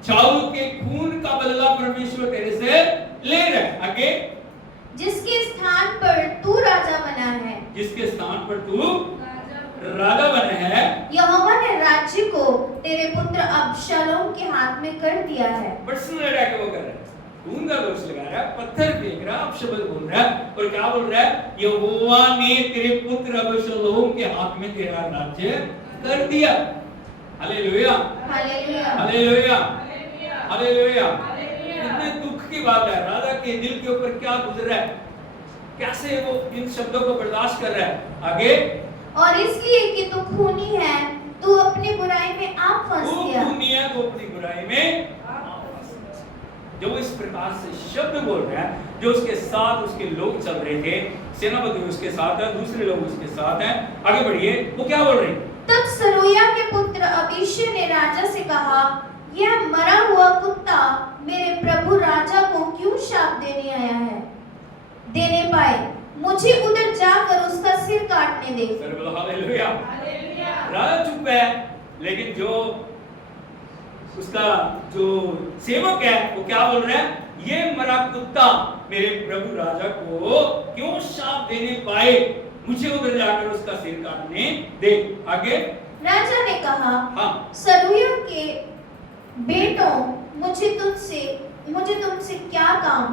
शाऊल के खून का बदला परमेश्वर तेरे से ले रहा है। आगे जिसके स्थान पर तू राजा बना है, जिसके स्थान पर तू राजा बना है, यहोवा ने राज्य को तेरे पुत्र अबशालोम के हाथ में कर दिया है। पर्सनल अटैक वो कर रहा है, खून का दोष लगा रहा है, पत्थर फेंक रहा है, अपशब्द बोल रहा है, और क्या बोल रहा है? यहोवा ने तेरे पुत्र अबशालोम के हाथ में तेरा राज्य कर दिया। Hallelujah, hallelujah, hallelujah, hallelujah. कितने दुख की बात है, राजा के दिल के ऊपर क्या गुजर रहा है, कैसे वो इन शब्दों को बर्दाश्त कर रहा है। आगे और इसलिए कि तू खूनी है, तू अपनी बुराई में आप फंस गया। वो खूनी है तो अपनी बुराई में जो इस प्रकार से शब्द बोल रहा है, जो उसके साथ उसके लोग चल रहे थे, सेनापति उसके साथ है, दूसरे लोग उसके साथ हैं। आगे बढ़िए, वो क्या बोल रहे हैं? तब सरूया के पुत्र अबीशै ने राजा से कहा, यह मरा हुआ कुत्ता मेरे प्रभु राजा को क्यों शाप देने पाए? मुझे उधर जाकर उसका सिर काटने दे। हालेलुया। राजा चुप है, लेकिन जो उसका जो सेवक है वो क्या बोल रहा है? ये मरा कुत्ता मेरे प्रभु राजा को क्यों शाप देने पाए? मुझे उधर जाकर उसका सिर काटने दे। आगे राजा ने कहा, हाँ, सरूया के बेटों, मुझे तुमसे क्या काम?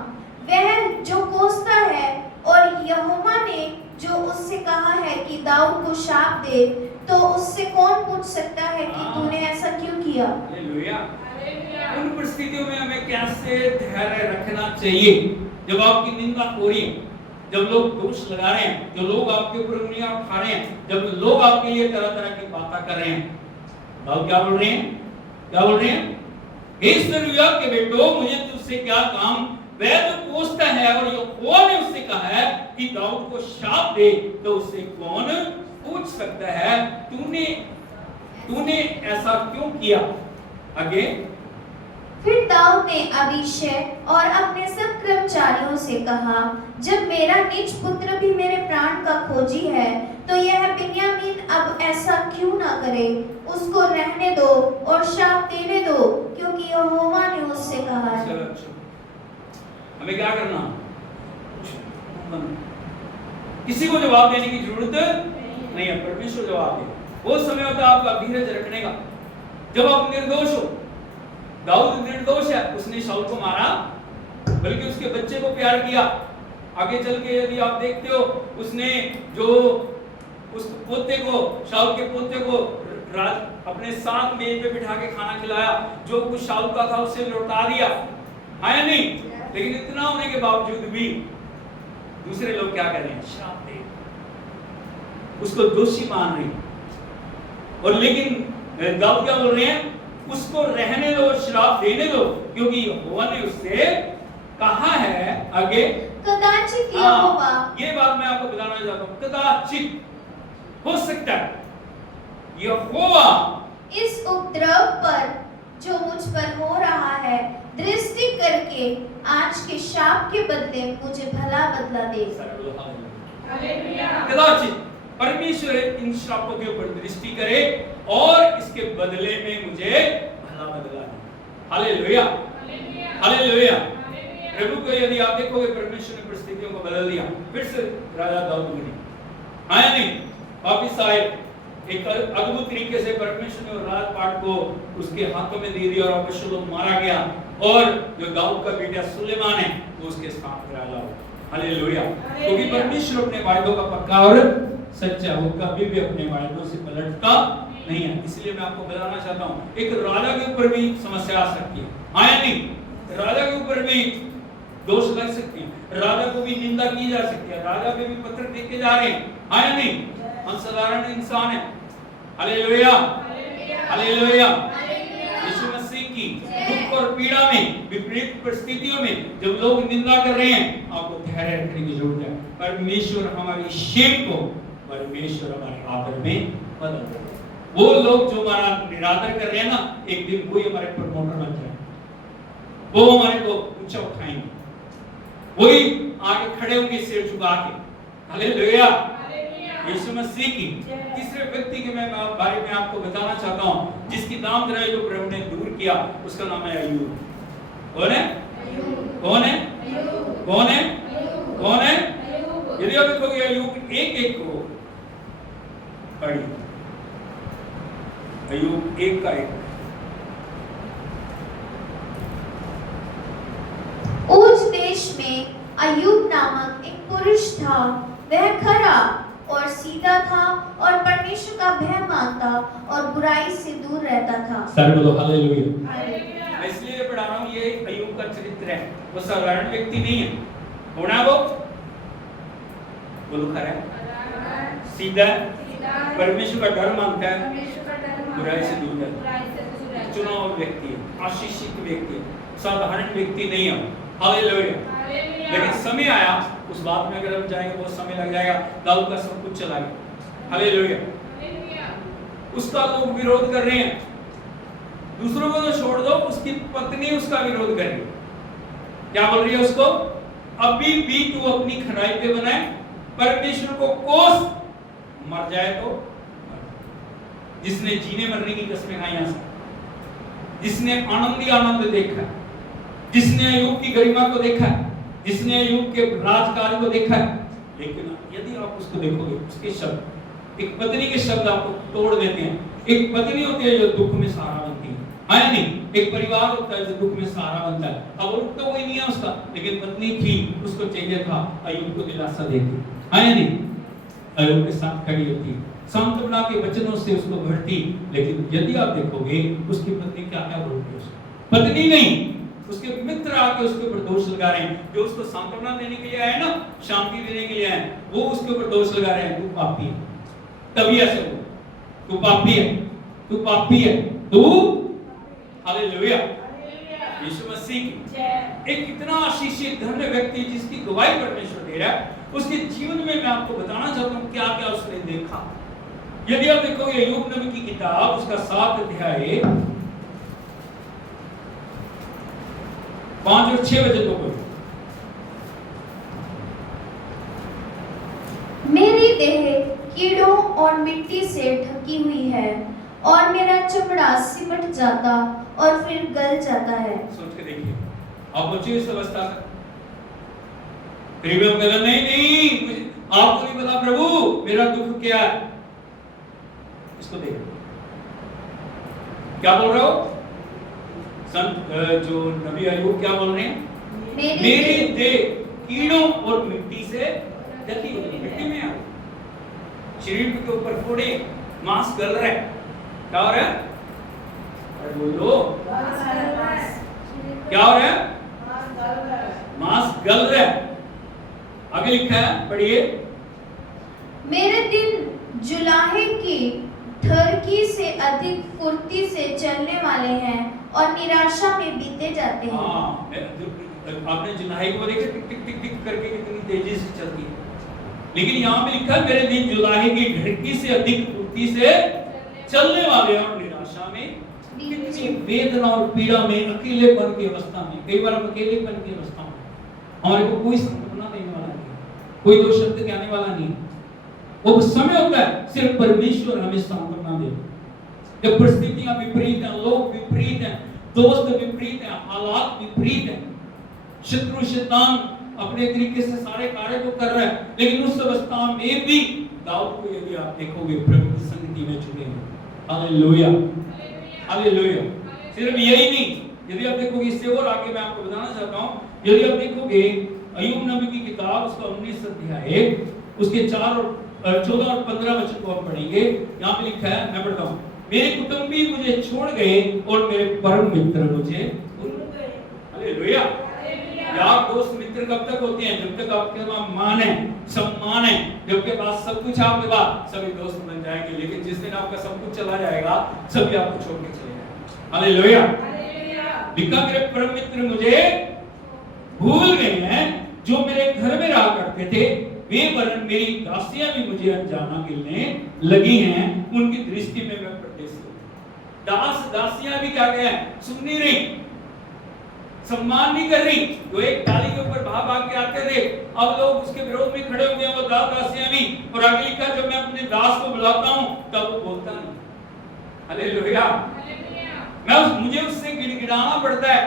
वह जो कोसता है, और यहोवा ने जो उससे कहा है कि दाऊद को शाप दे, तो उससे कौन पूछ सकता है कि तूने ऐसा क्यों किया? हालेलुया। उन परिस्थितियों में हमें कैसे धैर्य रखना चाहिए जब आपकी निंदा हो रही है, जब लोग दोष लगा रहे हैं, जो लोग आपके ऊपर उंगलियां उठा रहे हैं, जब लोग आपके लिए तरह तरह की बातें कर रहे हैं। दाऊद क्या बोल रहे हैं? क्या बोल रहे हैं? हे सरूया के बेटो, मुझे तुझसे क्या काम? वह तो कोसता है, और यहोवा ने उससे कहा है कि दाऊद को शाप दे, तो उससे कौन पूछ सकता है तूने ऐसा क्यों किया? आगे फिर दाऊद ने अबीशै और अपने सब कर्मचारियों से कहा, जब मेरा निज पुत्र भी मेरे प्राण का खोजी है, तो यह बिन्यामीन अब ऐसा क्यों ना करे? उसको रहने दो और शाप देने दो, क्योंकि यहोवा ने उससे कहा है। चलो, हमें क्या करना? किसी को जवाब देने की जरूरत नहीं है, परमेश्वर जवाब दे। वो समय होता है आपका धीरज रखने का, जब आप निर्दोष हो। दाऊद निर्दोष है, उसने शाऊल को मारा, बल्कि उसके बच्चे को प्यार किया। आगे चल के यदि आप देखते हो, उसने जो उस पोते को, शाऊल के पोते को अपने साथ मेज पे बिठा के खाना खिलाया, जो कुछ शाऊल का था उसे लौटा दिया, है या नहीं? लेकिन इतना होने के बावजूद भी दूसरे लोग क्या कर रहे हैं? श्राप दे, उसको दोषी मान रहे हैं। और लेकिन दाऊद क्या बोल रहे हैं? उसको रहने दो, श्राप देने दो, क्योंकि यहोवा ने उससे कहा है। आगे कदाचित यहोवा, ये बात मैं आपको बताना चाहता हूं, कदाचित हो सकता है यहोवा इस उपद्रव पर जो मुझ पर हो रहा है दृष्टि करके आज के शाप के बदले मुझे भला बदला दे। कदाचित परमेश्वर इन श्रापों के ऊपर दृष्टि करे और इसके बदले में मुझे भला बदला दे। Hallelujah, hallelujah. प्रभु को यदि आप देखोगे, परमेश्वर ने परिस्थितियों को बदल दिया। फिर से राजा दाऊद बने, आया नहीं, वापिस आए, एक अद्भुत तरीके से परमेश्वर ने राजपाट को उसके हाथों में दे दिया और अबशलोम मारा गया और जो दाऊद का बेटा सुलेमान है वो उसके स्थान पर आया। हालेलुया। क्योंकि परमेश्वर अपने वायदों का पक्का और सच्चा, वो कभी भी अपने वायदों से पलटता नहीं है। इसलिए मैं आपको बताना चाहता हूँ एक राजा के ऊपर भी समस्या आ सकती है, आया नहीं, राजा के ऊपर भी दोष लग सकते हैं, राजा को भी निंदा की जा सकती है, राजा पे भी पत्थर देखे जा रहे हैं, आया नहीं, हम साधारण इंसान है। Hallelujah, hallelujah. यीशु मसीह की दुख और पीड़ा में, विपरीत परिस्थितियों में जब लोग निंदा कर रहे हैं, आपको धैर्य रखने की जरूरत है। परमेश्वर हमारी शेप को परमेश्वर हमारे आदर में बदल देगा। वो लोग जो हमारा निरादर कर रहे हैं ना, एक दिन वही हमारे प्रमोटर बन जाए, वो हमारे को ऊंचा उठाएंगे, वही आगे खड़े होंगे सिर झुका के। हालेलुया। यीशु मसीह की तीसरे व्यक्ति के मैं बारे में आपको बताना चाहता हूं, जिसकी नाम जो प्रभु ने दूर किया, उसका नाम है अय्यूब। कौन है? कौन है? कौन है? कौन है? यदि आप देखोगे अय्यूब एक को पढ़िए, अय्यूब 1:1। उस देश में अय्यूब नामक एक पुरुष था। वह खरा और सीधा था और परमेश्वर का भय मानता और बुराई से दूर रहता था। सर बोलो हालेलुया। मैं इसलिए पढ़ा रहा हूँ, ये अय्यूब का चरित्र है, वो साधारण व्यक्ति नहीं है। कौन है वो? बोलो खरा, सीधा, परमेश्वर का डर मानता है, बुराई से दूर रहता है। चुनाव व्यक्ति है, आशीषित व्यक्ति है, साधारण व्यक्ति नहीं है। हालेलुया। लेकिन समय आया, उस बात में अगर हम जाएंगे बहुत समय लग जाएगा, दाऊद का सब कुछ चला गया। हालेलुया। उसका लोग विरोध कर रहे हैं, दूसरों को तो छोड़ दो, उसकी पत्नी उसका विरोध कर रही है। क्या बोल रही है उसको? अभी भी तू अपनी खराई पे बनाए, परमेश्वर को कोस, मर जाए तो जिसने जीने मरने की कसमें खाई हैं, जिसने आनंद ही आनंद देखा, जिसने अय्यूब की गरिमा को देखा, जिसने अय्यूब के राजकाज को देखा, लेकिन यदि आप उसको देखोगे, उसके शब्द, एक पत्नी के शब्द आपको तोड़ देते हैं। एक पत्नी होती है जो दुख में सहारा बनती है, आया नहीं, एक परिवार होता है जो दुख में सहारा बनता है। अब रुक तो कोई नहीं है उसका, लेकिन पत्नी थी, उसको चाहिए था अय्यूब को दिलासा देती, आया नहीं, अय्यूब के साथ खड़ी होती, सांत्वना के वचनों से उसको भरती। लेकिन यदि आप देखोगे उसकी पत्नी क्या क्या बोलती है, उसको पत्नी नहीं, उसके मित्र आके उसके ऊपर दोष लगा रहे हैं, जो उसको सांत्वना देने के लिए आए ना, शांति देने के लिए आए, वो उसके ऊपर दोष लगा रहे हैं, तू पापी है, तभी ऐसे हो, तू पापी है, तू पापी है, तू। हालेलुया। यीशु मसीह की एक कितना आशीषित धन्य व्यक्ति जिसकी गवाही परमेश्वर दे रहा है, उसके जीवन में मैं आपको बताना चाहता हूं क्या क्या उसने देखा। यदि आप देखोगे अय्यूब नबी की किताब, उसका 7 अध्याय 5 और 6 वचनों को, मेरी देह कीड़ों और मिट्टी से ढकी हुई है और मेरा चमड़ा सिमट जाता और फिर गल जाता है। सोच के देखिए, आप पहुंचे इस अवस्था तक, फिर भी हम कहते नहीं नहीं, आपको नहीं पता प्रभु मेरा दुख क्या है। इसको देखो क्या बोल रहे हो, संत जो नबी अय्यूब क्या बोल रहे हैं? मेरी देह कीड़ों और मिट्टी से ढकी हुई, मिट्टी में है, शरीर के ऊपर फोड़े, मांस गल रहा है, क्या हो रहा है? अरे बोलो, क्या हो रहा है? मांस गल रहा है। आगे लिखा है, पढ़िए, मेरे दिन जुलाहे की ठरकी से अधिक फुर्ती से चलने वाले हैं और निराशा में बीते जाते हैं। हाँ, आपने जुलाहे को देखा, टिक टिक टिक टिक करके कितनी तेजी से चलती है, लेकिन यहाँ पे लिखा है मेरे दिन जुलाहे की ढरकी से अधिक फुर्ती से चलने वाले और निराशा में, कितनी वेदना और पीड़ा में, अकेलेपन की अवस्था में, कई बार हम अकेलेपन की अवस्था में, हमारे को कोई सांत्वना देने वाला नहीं, कोई दो शब्द कहने वाला नहीं। वो समय होता है सिर्फ परमेश्वर हमें सांत्वना दे। जब परिस्थितियां विपरीत हैं, लोग विपरीत हैं, दोस्त विपरीत हैं, हालात विपरीत हैं, शत्रु शैतान अपने तरीके से सारे कार्य को कर रहा है, लेकिन उस अवस्था में भी दाऊद को यदि आप देखोगे प्रभु की संगति में चुने हैं। Hallelujah, hallelujah. सिर्फ यही नहीं, यदि आप देखोगे इससे और आगे मैं आपको बताना चाहता हूँ, यदि आप देखोगे अय्यूब नबी की किताब उसका 19 अध्याय उसके 14 और 15 वचन को आप पढ़ेंगे। यहाँ पे लिखा है, मैं पढ़ता हूँ, मेरे कुटुंबी मुझे छोड़ गए और मेरे परम मित्र मुझे भूल गए। हालेलुया। यार दोस्त मित्र कब तक होते हैं? जब तक आपके पास मान है, सम्मान है, जब आपके पास सब कुछ आपके पास, सभी दोस्त बन जाएंगे। लेकिन जिस दिन आपका सब कुछ चला जाएगा, सभी आपको छोड़ के चले जाएंगे। हालेलुया। लिखा मेरे परम मित्र मुझे भूल गए हैं, जो मेरे घर में रहा करते थे, वे वरन मेरी दासियां भी मुझे अनजाना गिनने लगी हैं, उनकी दृष्टि में मैं परदेसी हूं। दास दासियां भी क्या गए हैं? सुन नहीं रही, सम्मान नहीं कर रही। जो एक डाली के ऊपर भाग भाग के आते थे, अब लोग उसके विरोध में खड़े हो गए, वो दास दासियां भी। और आगे लिखा, जब मैं अपने दास को बुलाता हूं तब वो बोलता नहीं। हालेलुया। मुझे उससे गिड़गिड़ाना पड़ता है।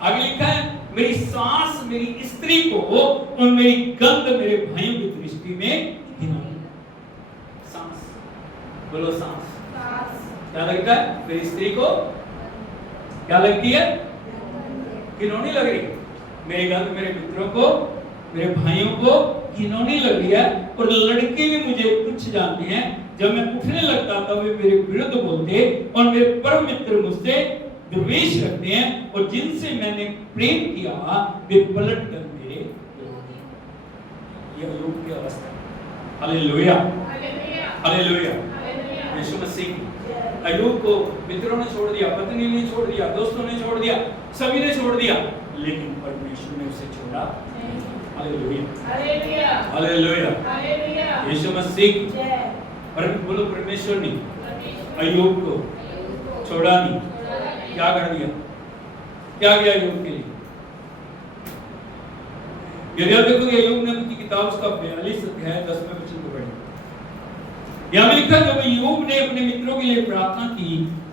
आगे लिखा है, मेरी सांस मेरी स्त्री को और मेरी गंध मेरे भाइयों की दृष्टि में घिनौनी। सांस, बोलो सांस। क्या लगता है? मेरी स्त्री को क्या लगती है? घिनौनी लग रही। मेरी गंध मेरे मित्रों को, मेरे भाइयों को घिनौनी लग रही है। और लड़के भी मुझे तुच्छ जानते हैं। जब मैं उठने लगता था वे मेरे विरुद्ध बोलते, और मेरे परम मित्र मुझसे द्वेष रखते हैं, और जिनसे मैंने प्रेम किया वे पलट कर मेरे विरोधी। यह अय्यूब की अवस्था। Hallelujah, hallelujah. यीशु मसीह अय्यूब को मित्रों ने छोड़ दिया, पत्नी ने छोड़ दिया, दोस्तों ने छोड़ दिया, सभी ने छोड़ दिया, लेकिन परमेश्वर ने उसे छोड़ा। Hallelujah, hallelujah, hallelujah. Yeshu Masih पर बोलो, परमेश्वर ने अय्यूब को छोड़ा नहीं। क्या कर दिया? क्या किया अय्यूब के लिए? यदि आप देखोगे अय्यूब नबी की किताब उसका 42 अध्याय 10वें वचन को पढ़ें। यहाँ लिखा, जब अय्यूब ने अपने मित्रों के लिए प्रार्थना की,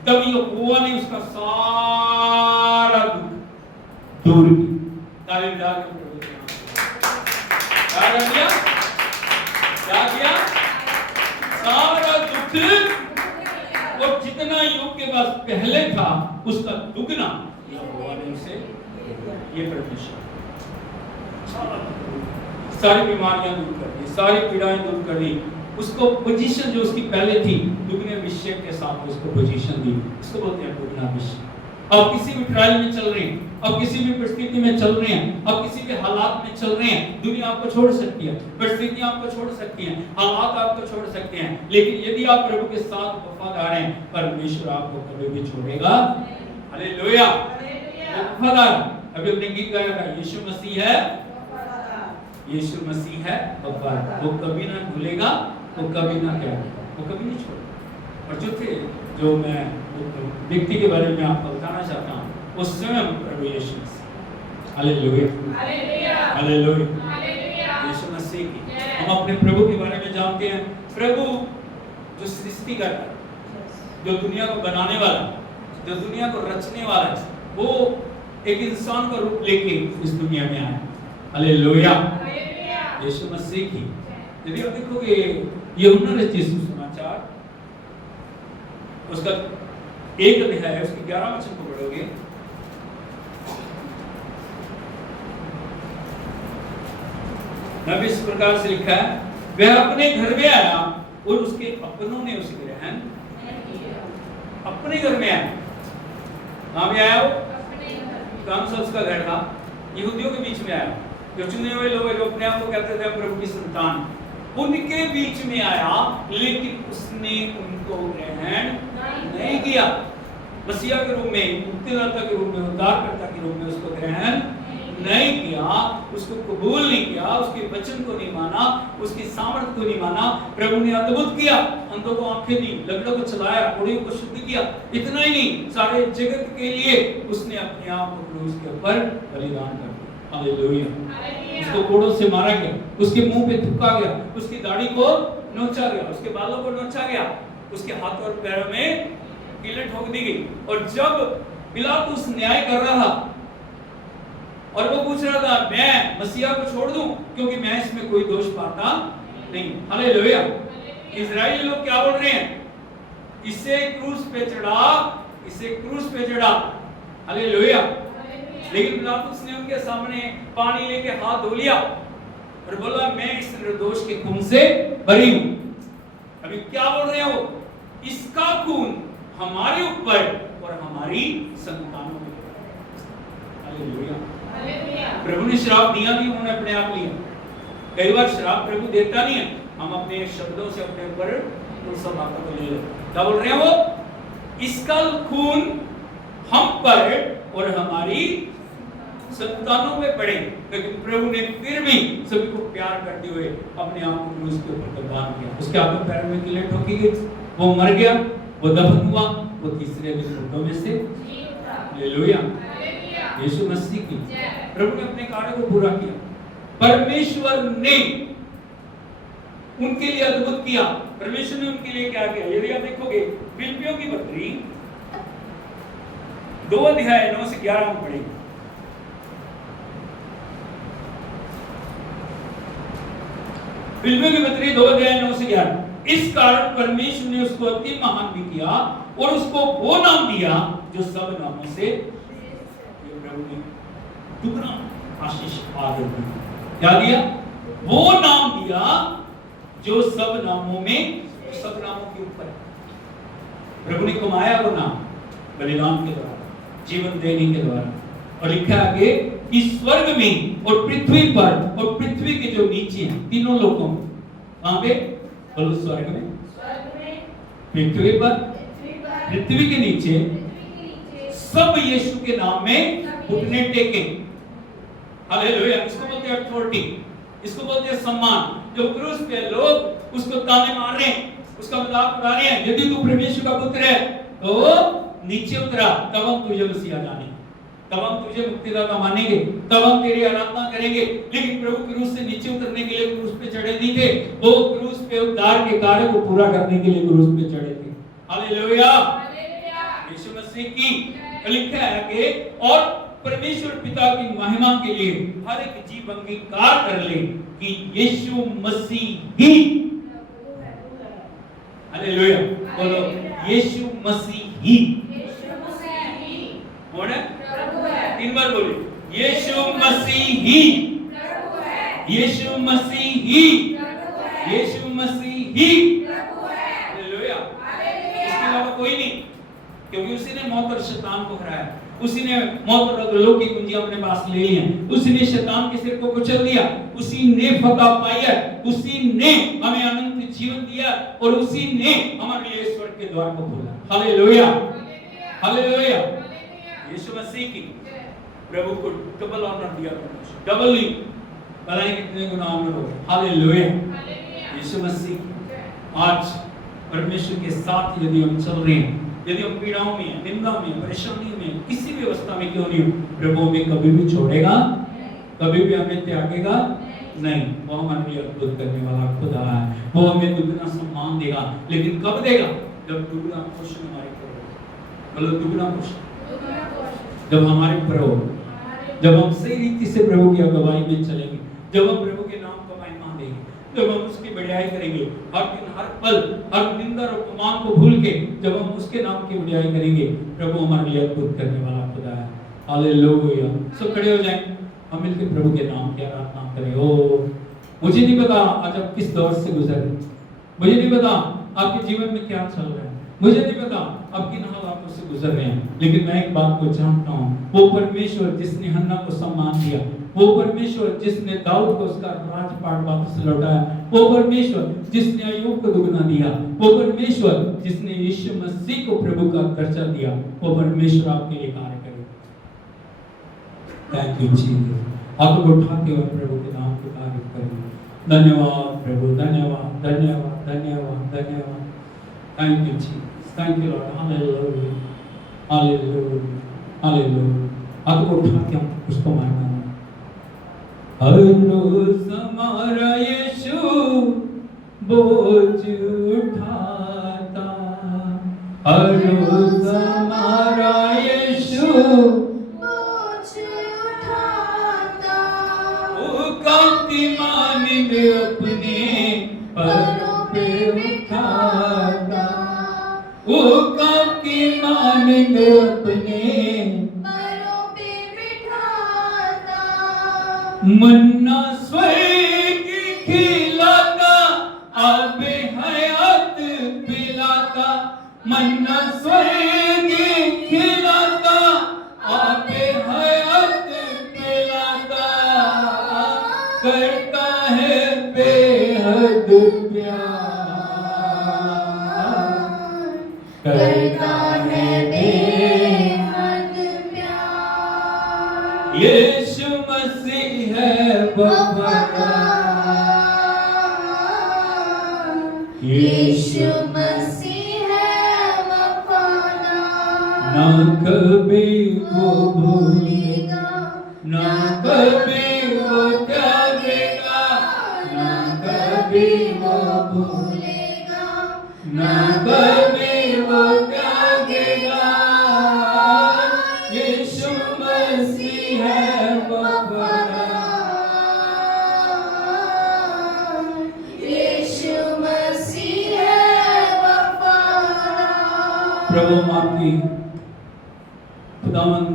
तब यहोवा ने उसका सारा दुख दूर किया। ताली बजा के प्रभु के नाम से। क्या कर दिया? क्या किया? सारा दुख, और जितना अय्यूब के पास पहले था उसका दुगना यहोवा ने उसे, ये परमेश्वर सारी बीमारियां दूर कर दी, सारी पीड़ाएं दूर कर दी। उसको पोजीशन जो उसकी पहले थी, दुगने अभिषेक के साथ उसको पोजीशन दी। इसको बोलते हैं दुगना अभिषेक। अब किसी भी ट्रायल में चल रहे हैं, अब किसी भी परिस्थिति में चल रहे हैं, अब किसी भी हालात में चल रहे हैं, दुनिया आपको छोड़ सकती है, परिस्थितियां आपको छोड़ सकती हैं, हालात आपको छोड़ सकते हैं, लेकिन यदि आप प्रभु के साथ वफादार हैं, परमेश्वर आपको कभी भी छोड़ेगा। हालेलुया, वफादार। अभी हमने गीत गाया था, यीशु मसीह है, यीशु मसीह है वफादार, वो कभी ना भूलेगा, वो कभी ना क्या, वो कभी नहीं छोड़ेगा। और जो थे, जो मैं व्यक्ति के बारे में आपको बताना चाहता हूँ, वो स्वयं प्रभु यीशु मसीह। हालेलुया, हालेलुया, यीशु मसीह की। हम अपने प्रभु के बारे में जानते हैं, प्रभु जो सृष्टि करता है, जो दुनिया को बनाने वाला, जो दुनिया को रचने वाला है, वो एक इंसान का रूप लेके इस दुनिया में आया। हालेलुया, यीशु मसीह की। यदि आप देखोगे यूहन्ना रचित सुसमाचार उसका 1 अध्याय है, उसके 11 वचन को पढ़ोगे, इस प्रकार से लिखा है, वह अपने घर में आया और उसके अपनों ने उसे ग्रहण अपने घर में आया। कहां में आया? वो कौन सा उसका घर था? यहूदियों के बीच में आया, जो चुने हुए लोग जो अपने आप को कहते थे प्रभु की संतान, उनके बीच में आया, लेकिन उसने उनको ग्रहण नहीं किया। मसीहा के रूप में, मुक्तिदाता के रूप में, उद्धारकर्ता के रूप में उसको ग्रहण नहीं किया, उसको कबूल नहीं किया, उसके वचन को नहीं माना, उसकी सामर्थ को नहीं माना। प्रभु ने अद्भुत किया, अंधों को आंखें दी, लंगड़ों को चलाया, कोढ़ियों को शुद्ध किया। इतना ही नहीं, सारे जगत के लिए उसने अपने आप को क्रूस के ऊपर बलिदान कर दिया। हालेलुया, उसको कोड़ों से मारा गया, उसके मुंह पे थूका गया, उसकी दाढ़ी को नोचा गया, उसके बालों को नोचा गया, उसके हाथ और पैरों में कीलें ठोक दी गई। और जब पिलातुस न्याय कर रहा था और वो पूछ रहा था, मैं मसीहा को छोड़ दूं क्योंकि मैं इसमें कोई दोष पाता नहीं। हालेलुया। इजराइली लोग क्या बोल रहे हैं? इसे क्रूस पे चढ़ा, इसे क्रूस पे चढ़ा। हालेलुया। लेकिन पिलातुस ने उनके सामने पानी लेके हाथ धो लिया और बोला मैं इस निर्दोष के खून से बरी हूं। अभी क्या बोल रहे हैं वो? इसका खून हमारे ऊपर और हमारी संतानों पे। हालेलुया। प्रभु ने श्राप दिया नहीं, उन्होंने अपने आप लिया। कई बार श्राप प्रभु देता नहीं है, हम अपने शब्दों से अपने ऊपर उन सब बातों को ले लेते। क्या बोल रहे हैं वो? इसका खून हम पर और हमारी संतानों पे पड़े। लेकिन प्रभु ने फिर भी सभी को प्यार करते हुए अपने आप को क्रूस के ऊपर कुर्बान किया। उसके हाथों पैरों में कीलें ठोकी गई, वो मर गया, वो दफन हुआ, वो तीसरे दिन मुर्दों में से हालेलुया। यीशु मसीह की प्रभु ने अपने कार्य को पूरा किया। परमेश्वर ने उनके लिए अद्भुत किया। परमेश्वर ने उनके लिए क्या किया? यदि आप देखोगे फिलिप्पियों की पत्री 2 अध्याय 9 से 11 में पढ़ेंगे। फिलिप्पियों की पत्री 2 अध्याय 9 से 11। इस कारण परमेश्वर ने उसको अति महान भी किया और उसको वो नाम दिया जो सब नामों से प्रभु ने दुगना आशीष आदर दी। क्या दिया? वो नाम दिया जो सब नामों में, सब नामों के ऊपर। प्रभु ने कमाया वो नाम बलिदान के द्वारा, जीवन देने के द्वारा। और लिखा आगे कि स्वर्ग में और पृथ्वी पर और पृथ्वी के जो नीचे हैं, तीनों लोगों में, वहां पे बोलो स्वर्ग में, पृथ्वी पर, पृथ्वी के नीचे सब यीशु के नाम में घुटने टेके। हालेलुया। इसको बोलते हैं अथॉरिटी, इसको बोलते हैं सम्मान। जो क्रूस पे लोग उसको ताने मार रहे हैं, उसका मजाक उड़ा रहे हैं, यदि तू परमेश्वर का पुत्र है तो नीचे उतरा, तब हम तुझे मसीहा जानेंगे, तब हम तुझे मुक्तिदाता मानेंगे, तब हम तेरी आराधना करेंगे। लेकिन प्रभु क्रूस से नीचे उतरने के लिए क्रूस पे चढ़े नहीं थे, वो क्रूस पे उद्धार के कार्य को पूरा करने के लिए क्रूस पे चढ़े थे। हालेलुया। यीशु मसीह की लिखा है कि और परमेश्वर पिता की महिमा के लिए हर एक जीव अंगीकार कर ले कि यीशु मसीह ही, हालेलुया, बोलो यीशु मसीह ही कौन है? 3 बार बोलिए, यीशु मसीह ही, यीशु मसीह ही, यीशु मसीह ही, हालेलुया। इसके अलावा कोई नहीं, क्योंकि उसी ने मौत और शैतान को हराया, उसी ने मौत और अधोलोक की कुंजियां अपने पास ले ली हैं, उसी ने शैतान के सिर को कुचल दिया, उसी ने फतह पाई है, उसी ने हमें अनंत जीवन दिया और उसी ने हमारे लिए स्वर्ग के द्वार को खोला। Hallelujah, hallelujah. यीशु मसीह की प्रभु को डबल ऑनर दिया, डबल नहीं, पता नहीं कितने गुना ऑनर हो। हालेलुया। यीशु मसीह आज परमेश्वर के साथ यदि हम चल रहे हैं, यदि हम पीड़ाओं में, निंदा में, परेशानी में, किसी भी अवस्था में क्यों नहीं, प्रभु हमें कभी भी छोड़ेगा, कभी भी हमें त्यागेगा नहीं। वो हमारे लिए अद्भुत करने वाला खुदा है, वो हमें दुगना सम्मान देगा। लेकिन कब देगा? जब दुगना पोषण हमारे ऊपर हो। बोलो दुगना पोषण जब हमारे ऊपर हो, जब हम सही रीति से प्रभु की अगुवाई में चलेंगे, जब हम प्रभु के नाम को महिमा देंगे, जब हम उसकी बढ़ाई करेंगे, हर दिन, हर पल, हर निंदा और अपमान को भूल के जब हम उसके नाम की बढ़ाई करेंगे, प्रभु हमारे लिए अद्भुत करने वाला खुदा है। हालेलुया। सब खड़े हो जाएं, हम मिलकर प्रभु के नाम की आराधना करें। ओ मुझे नहीं पता आज आप किस दौर से गुजर रहे, मुझे नहीं पता आपके जीवन में क्या चल रहा है, मुझे नहीं पता आप किन हालातों से गुजर रहे हैं, लेकिन मैं एक बात को जानता हूँ, वो परमेश्वर जिसने हन्ना को सम्मान दिया, वो परमेश्वर जिसने दाऊद को उसका राजपाट वापस लौटाया, वो परमेश्वर जिसने अय्यूब को दुगना दिया, वो परमेश्वर जिसने यीशु मसीह को प्रभु का दर्जा दिया, वो परमेश्वर आपके लिए कार्य करे। Thank you Jesus. आपको उठाते हुए प्रभु के नाम की तारीफ करें। धन्यवाद प्रभु, धन्यवाद, धन्यवाद, धन्यवाद, धन्यवाद। Thank you Jesus, thank you Lord. Hallelujah, hallelujah, hallelujah. आपको उठाते हम उसको मानना। हर रोज हमारा यीशु बोझ उठाता, हर रोज हमारा यीशु बोझ उठाता, वो कांति मानिंद अपने अब हयात पिलाता, मन्ना स्वर्ग खिलाता, अब हयात पिलाता, करता है बेहद प्यार, करता है बेहद प्यार। यीशु मसीह है वफादार, यीशु मसीह है वफादार। ना कभी वो भूलेगा, ना कभी वो त्यागेगा, ना कभी वो भूलेगा, ना कभी वो त्यागेगा। यीशु मसीह है वफादार, यीशु मसीह है वफादार। प्रभु हम आपकी खुदावन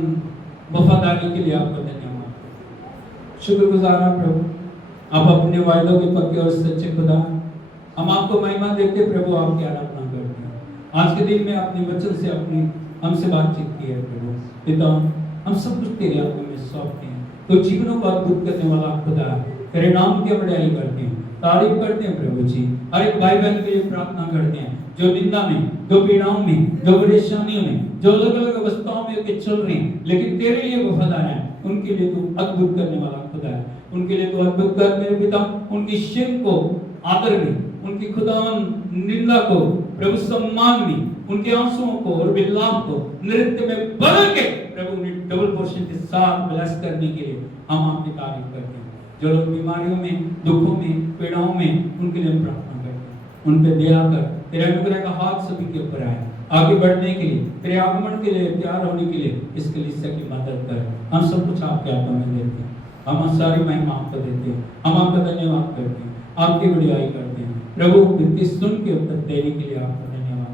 वफादारी के लिए आपको धन्यवाद, शुक्रगुजार हैं प्रभु। आप अपने वायदों के पक्के और सच्चे खुदा, हम आपको महिमा देके प्रभु आपकी आराधना करते हैं। आज के दिन में अपने वचन से अपनी हमसे बातचीत की है प्रभु पिता, हम सब कुछ तेरे हाथों में सौंपते हैं। तो जीवनों को अद्भुत करने वाला खुदा, तेरे नाम की बढ़ाई करते हैं, तारीफ करते हैं प्रभु जी। हर एक भाई बहन के लिए प्रार्थना करते हैं जो निंदा में, जो पीड़ाओं में, जो परेशानियों में, जो अलग अलग अवस्थाओं में के चल रहे हैं, लेकिन तेरे लिए वफादार हैं, उनके लिए तू अद्भुत करने वाला खुदा है। उनके लिए तू अद्भुत कर मेरे पिता, उनकी शिव को आदर में, उनकी खुदावन निंदा को प्रभु सम्मान में, उनके आंसुओं को और विलाप को नृत्य में बदल के प्रभु उन्हें डबल पोर्शन के साथ ब्लेस करने के लिए हम आपकी तारीफ करते हैं। जो लोग बीमारियों में, दुखों में, पीड़ाओं में, उनके लिए हम प्रार्थना करते हैं। उन पे दया कर, तेरे अनुग्रह का हाथ सभी के ऊपर आए, आगे बढ़ने के लिए, तेरे आगमन के लिए तैयार होने के लिए इस कलीसिया की मदद कर। हम सब कुछ आपके हाथों में देते हैं, हम सारी महिमा आपको देते हैं, हम आपका धन्यवाद करते हैं, आपकी बढ़ाई करते हैं प्रभु। विनती सुन के उत्तर देने के लिए आपका धन्यवाद,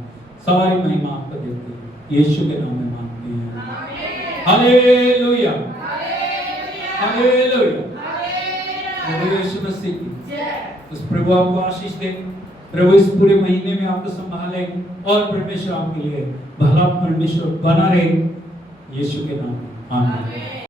सारी महिमा आपको देते हैं, यीशु के नाम में मांगते हैं, हालेलुया हालेलुया। प्रभु यीशु मसीह की उस प्रभु आपको आशीष दे, प्रभु इस पूरे महीने में आपको संभाले और परमेश्वर आपके लिए भला परमेश्वर बना रहे, यीशु के नाम में आमीन।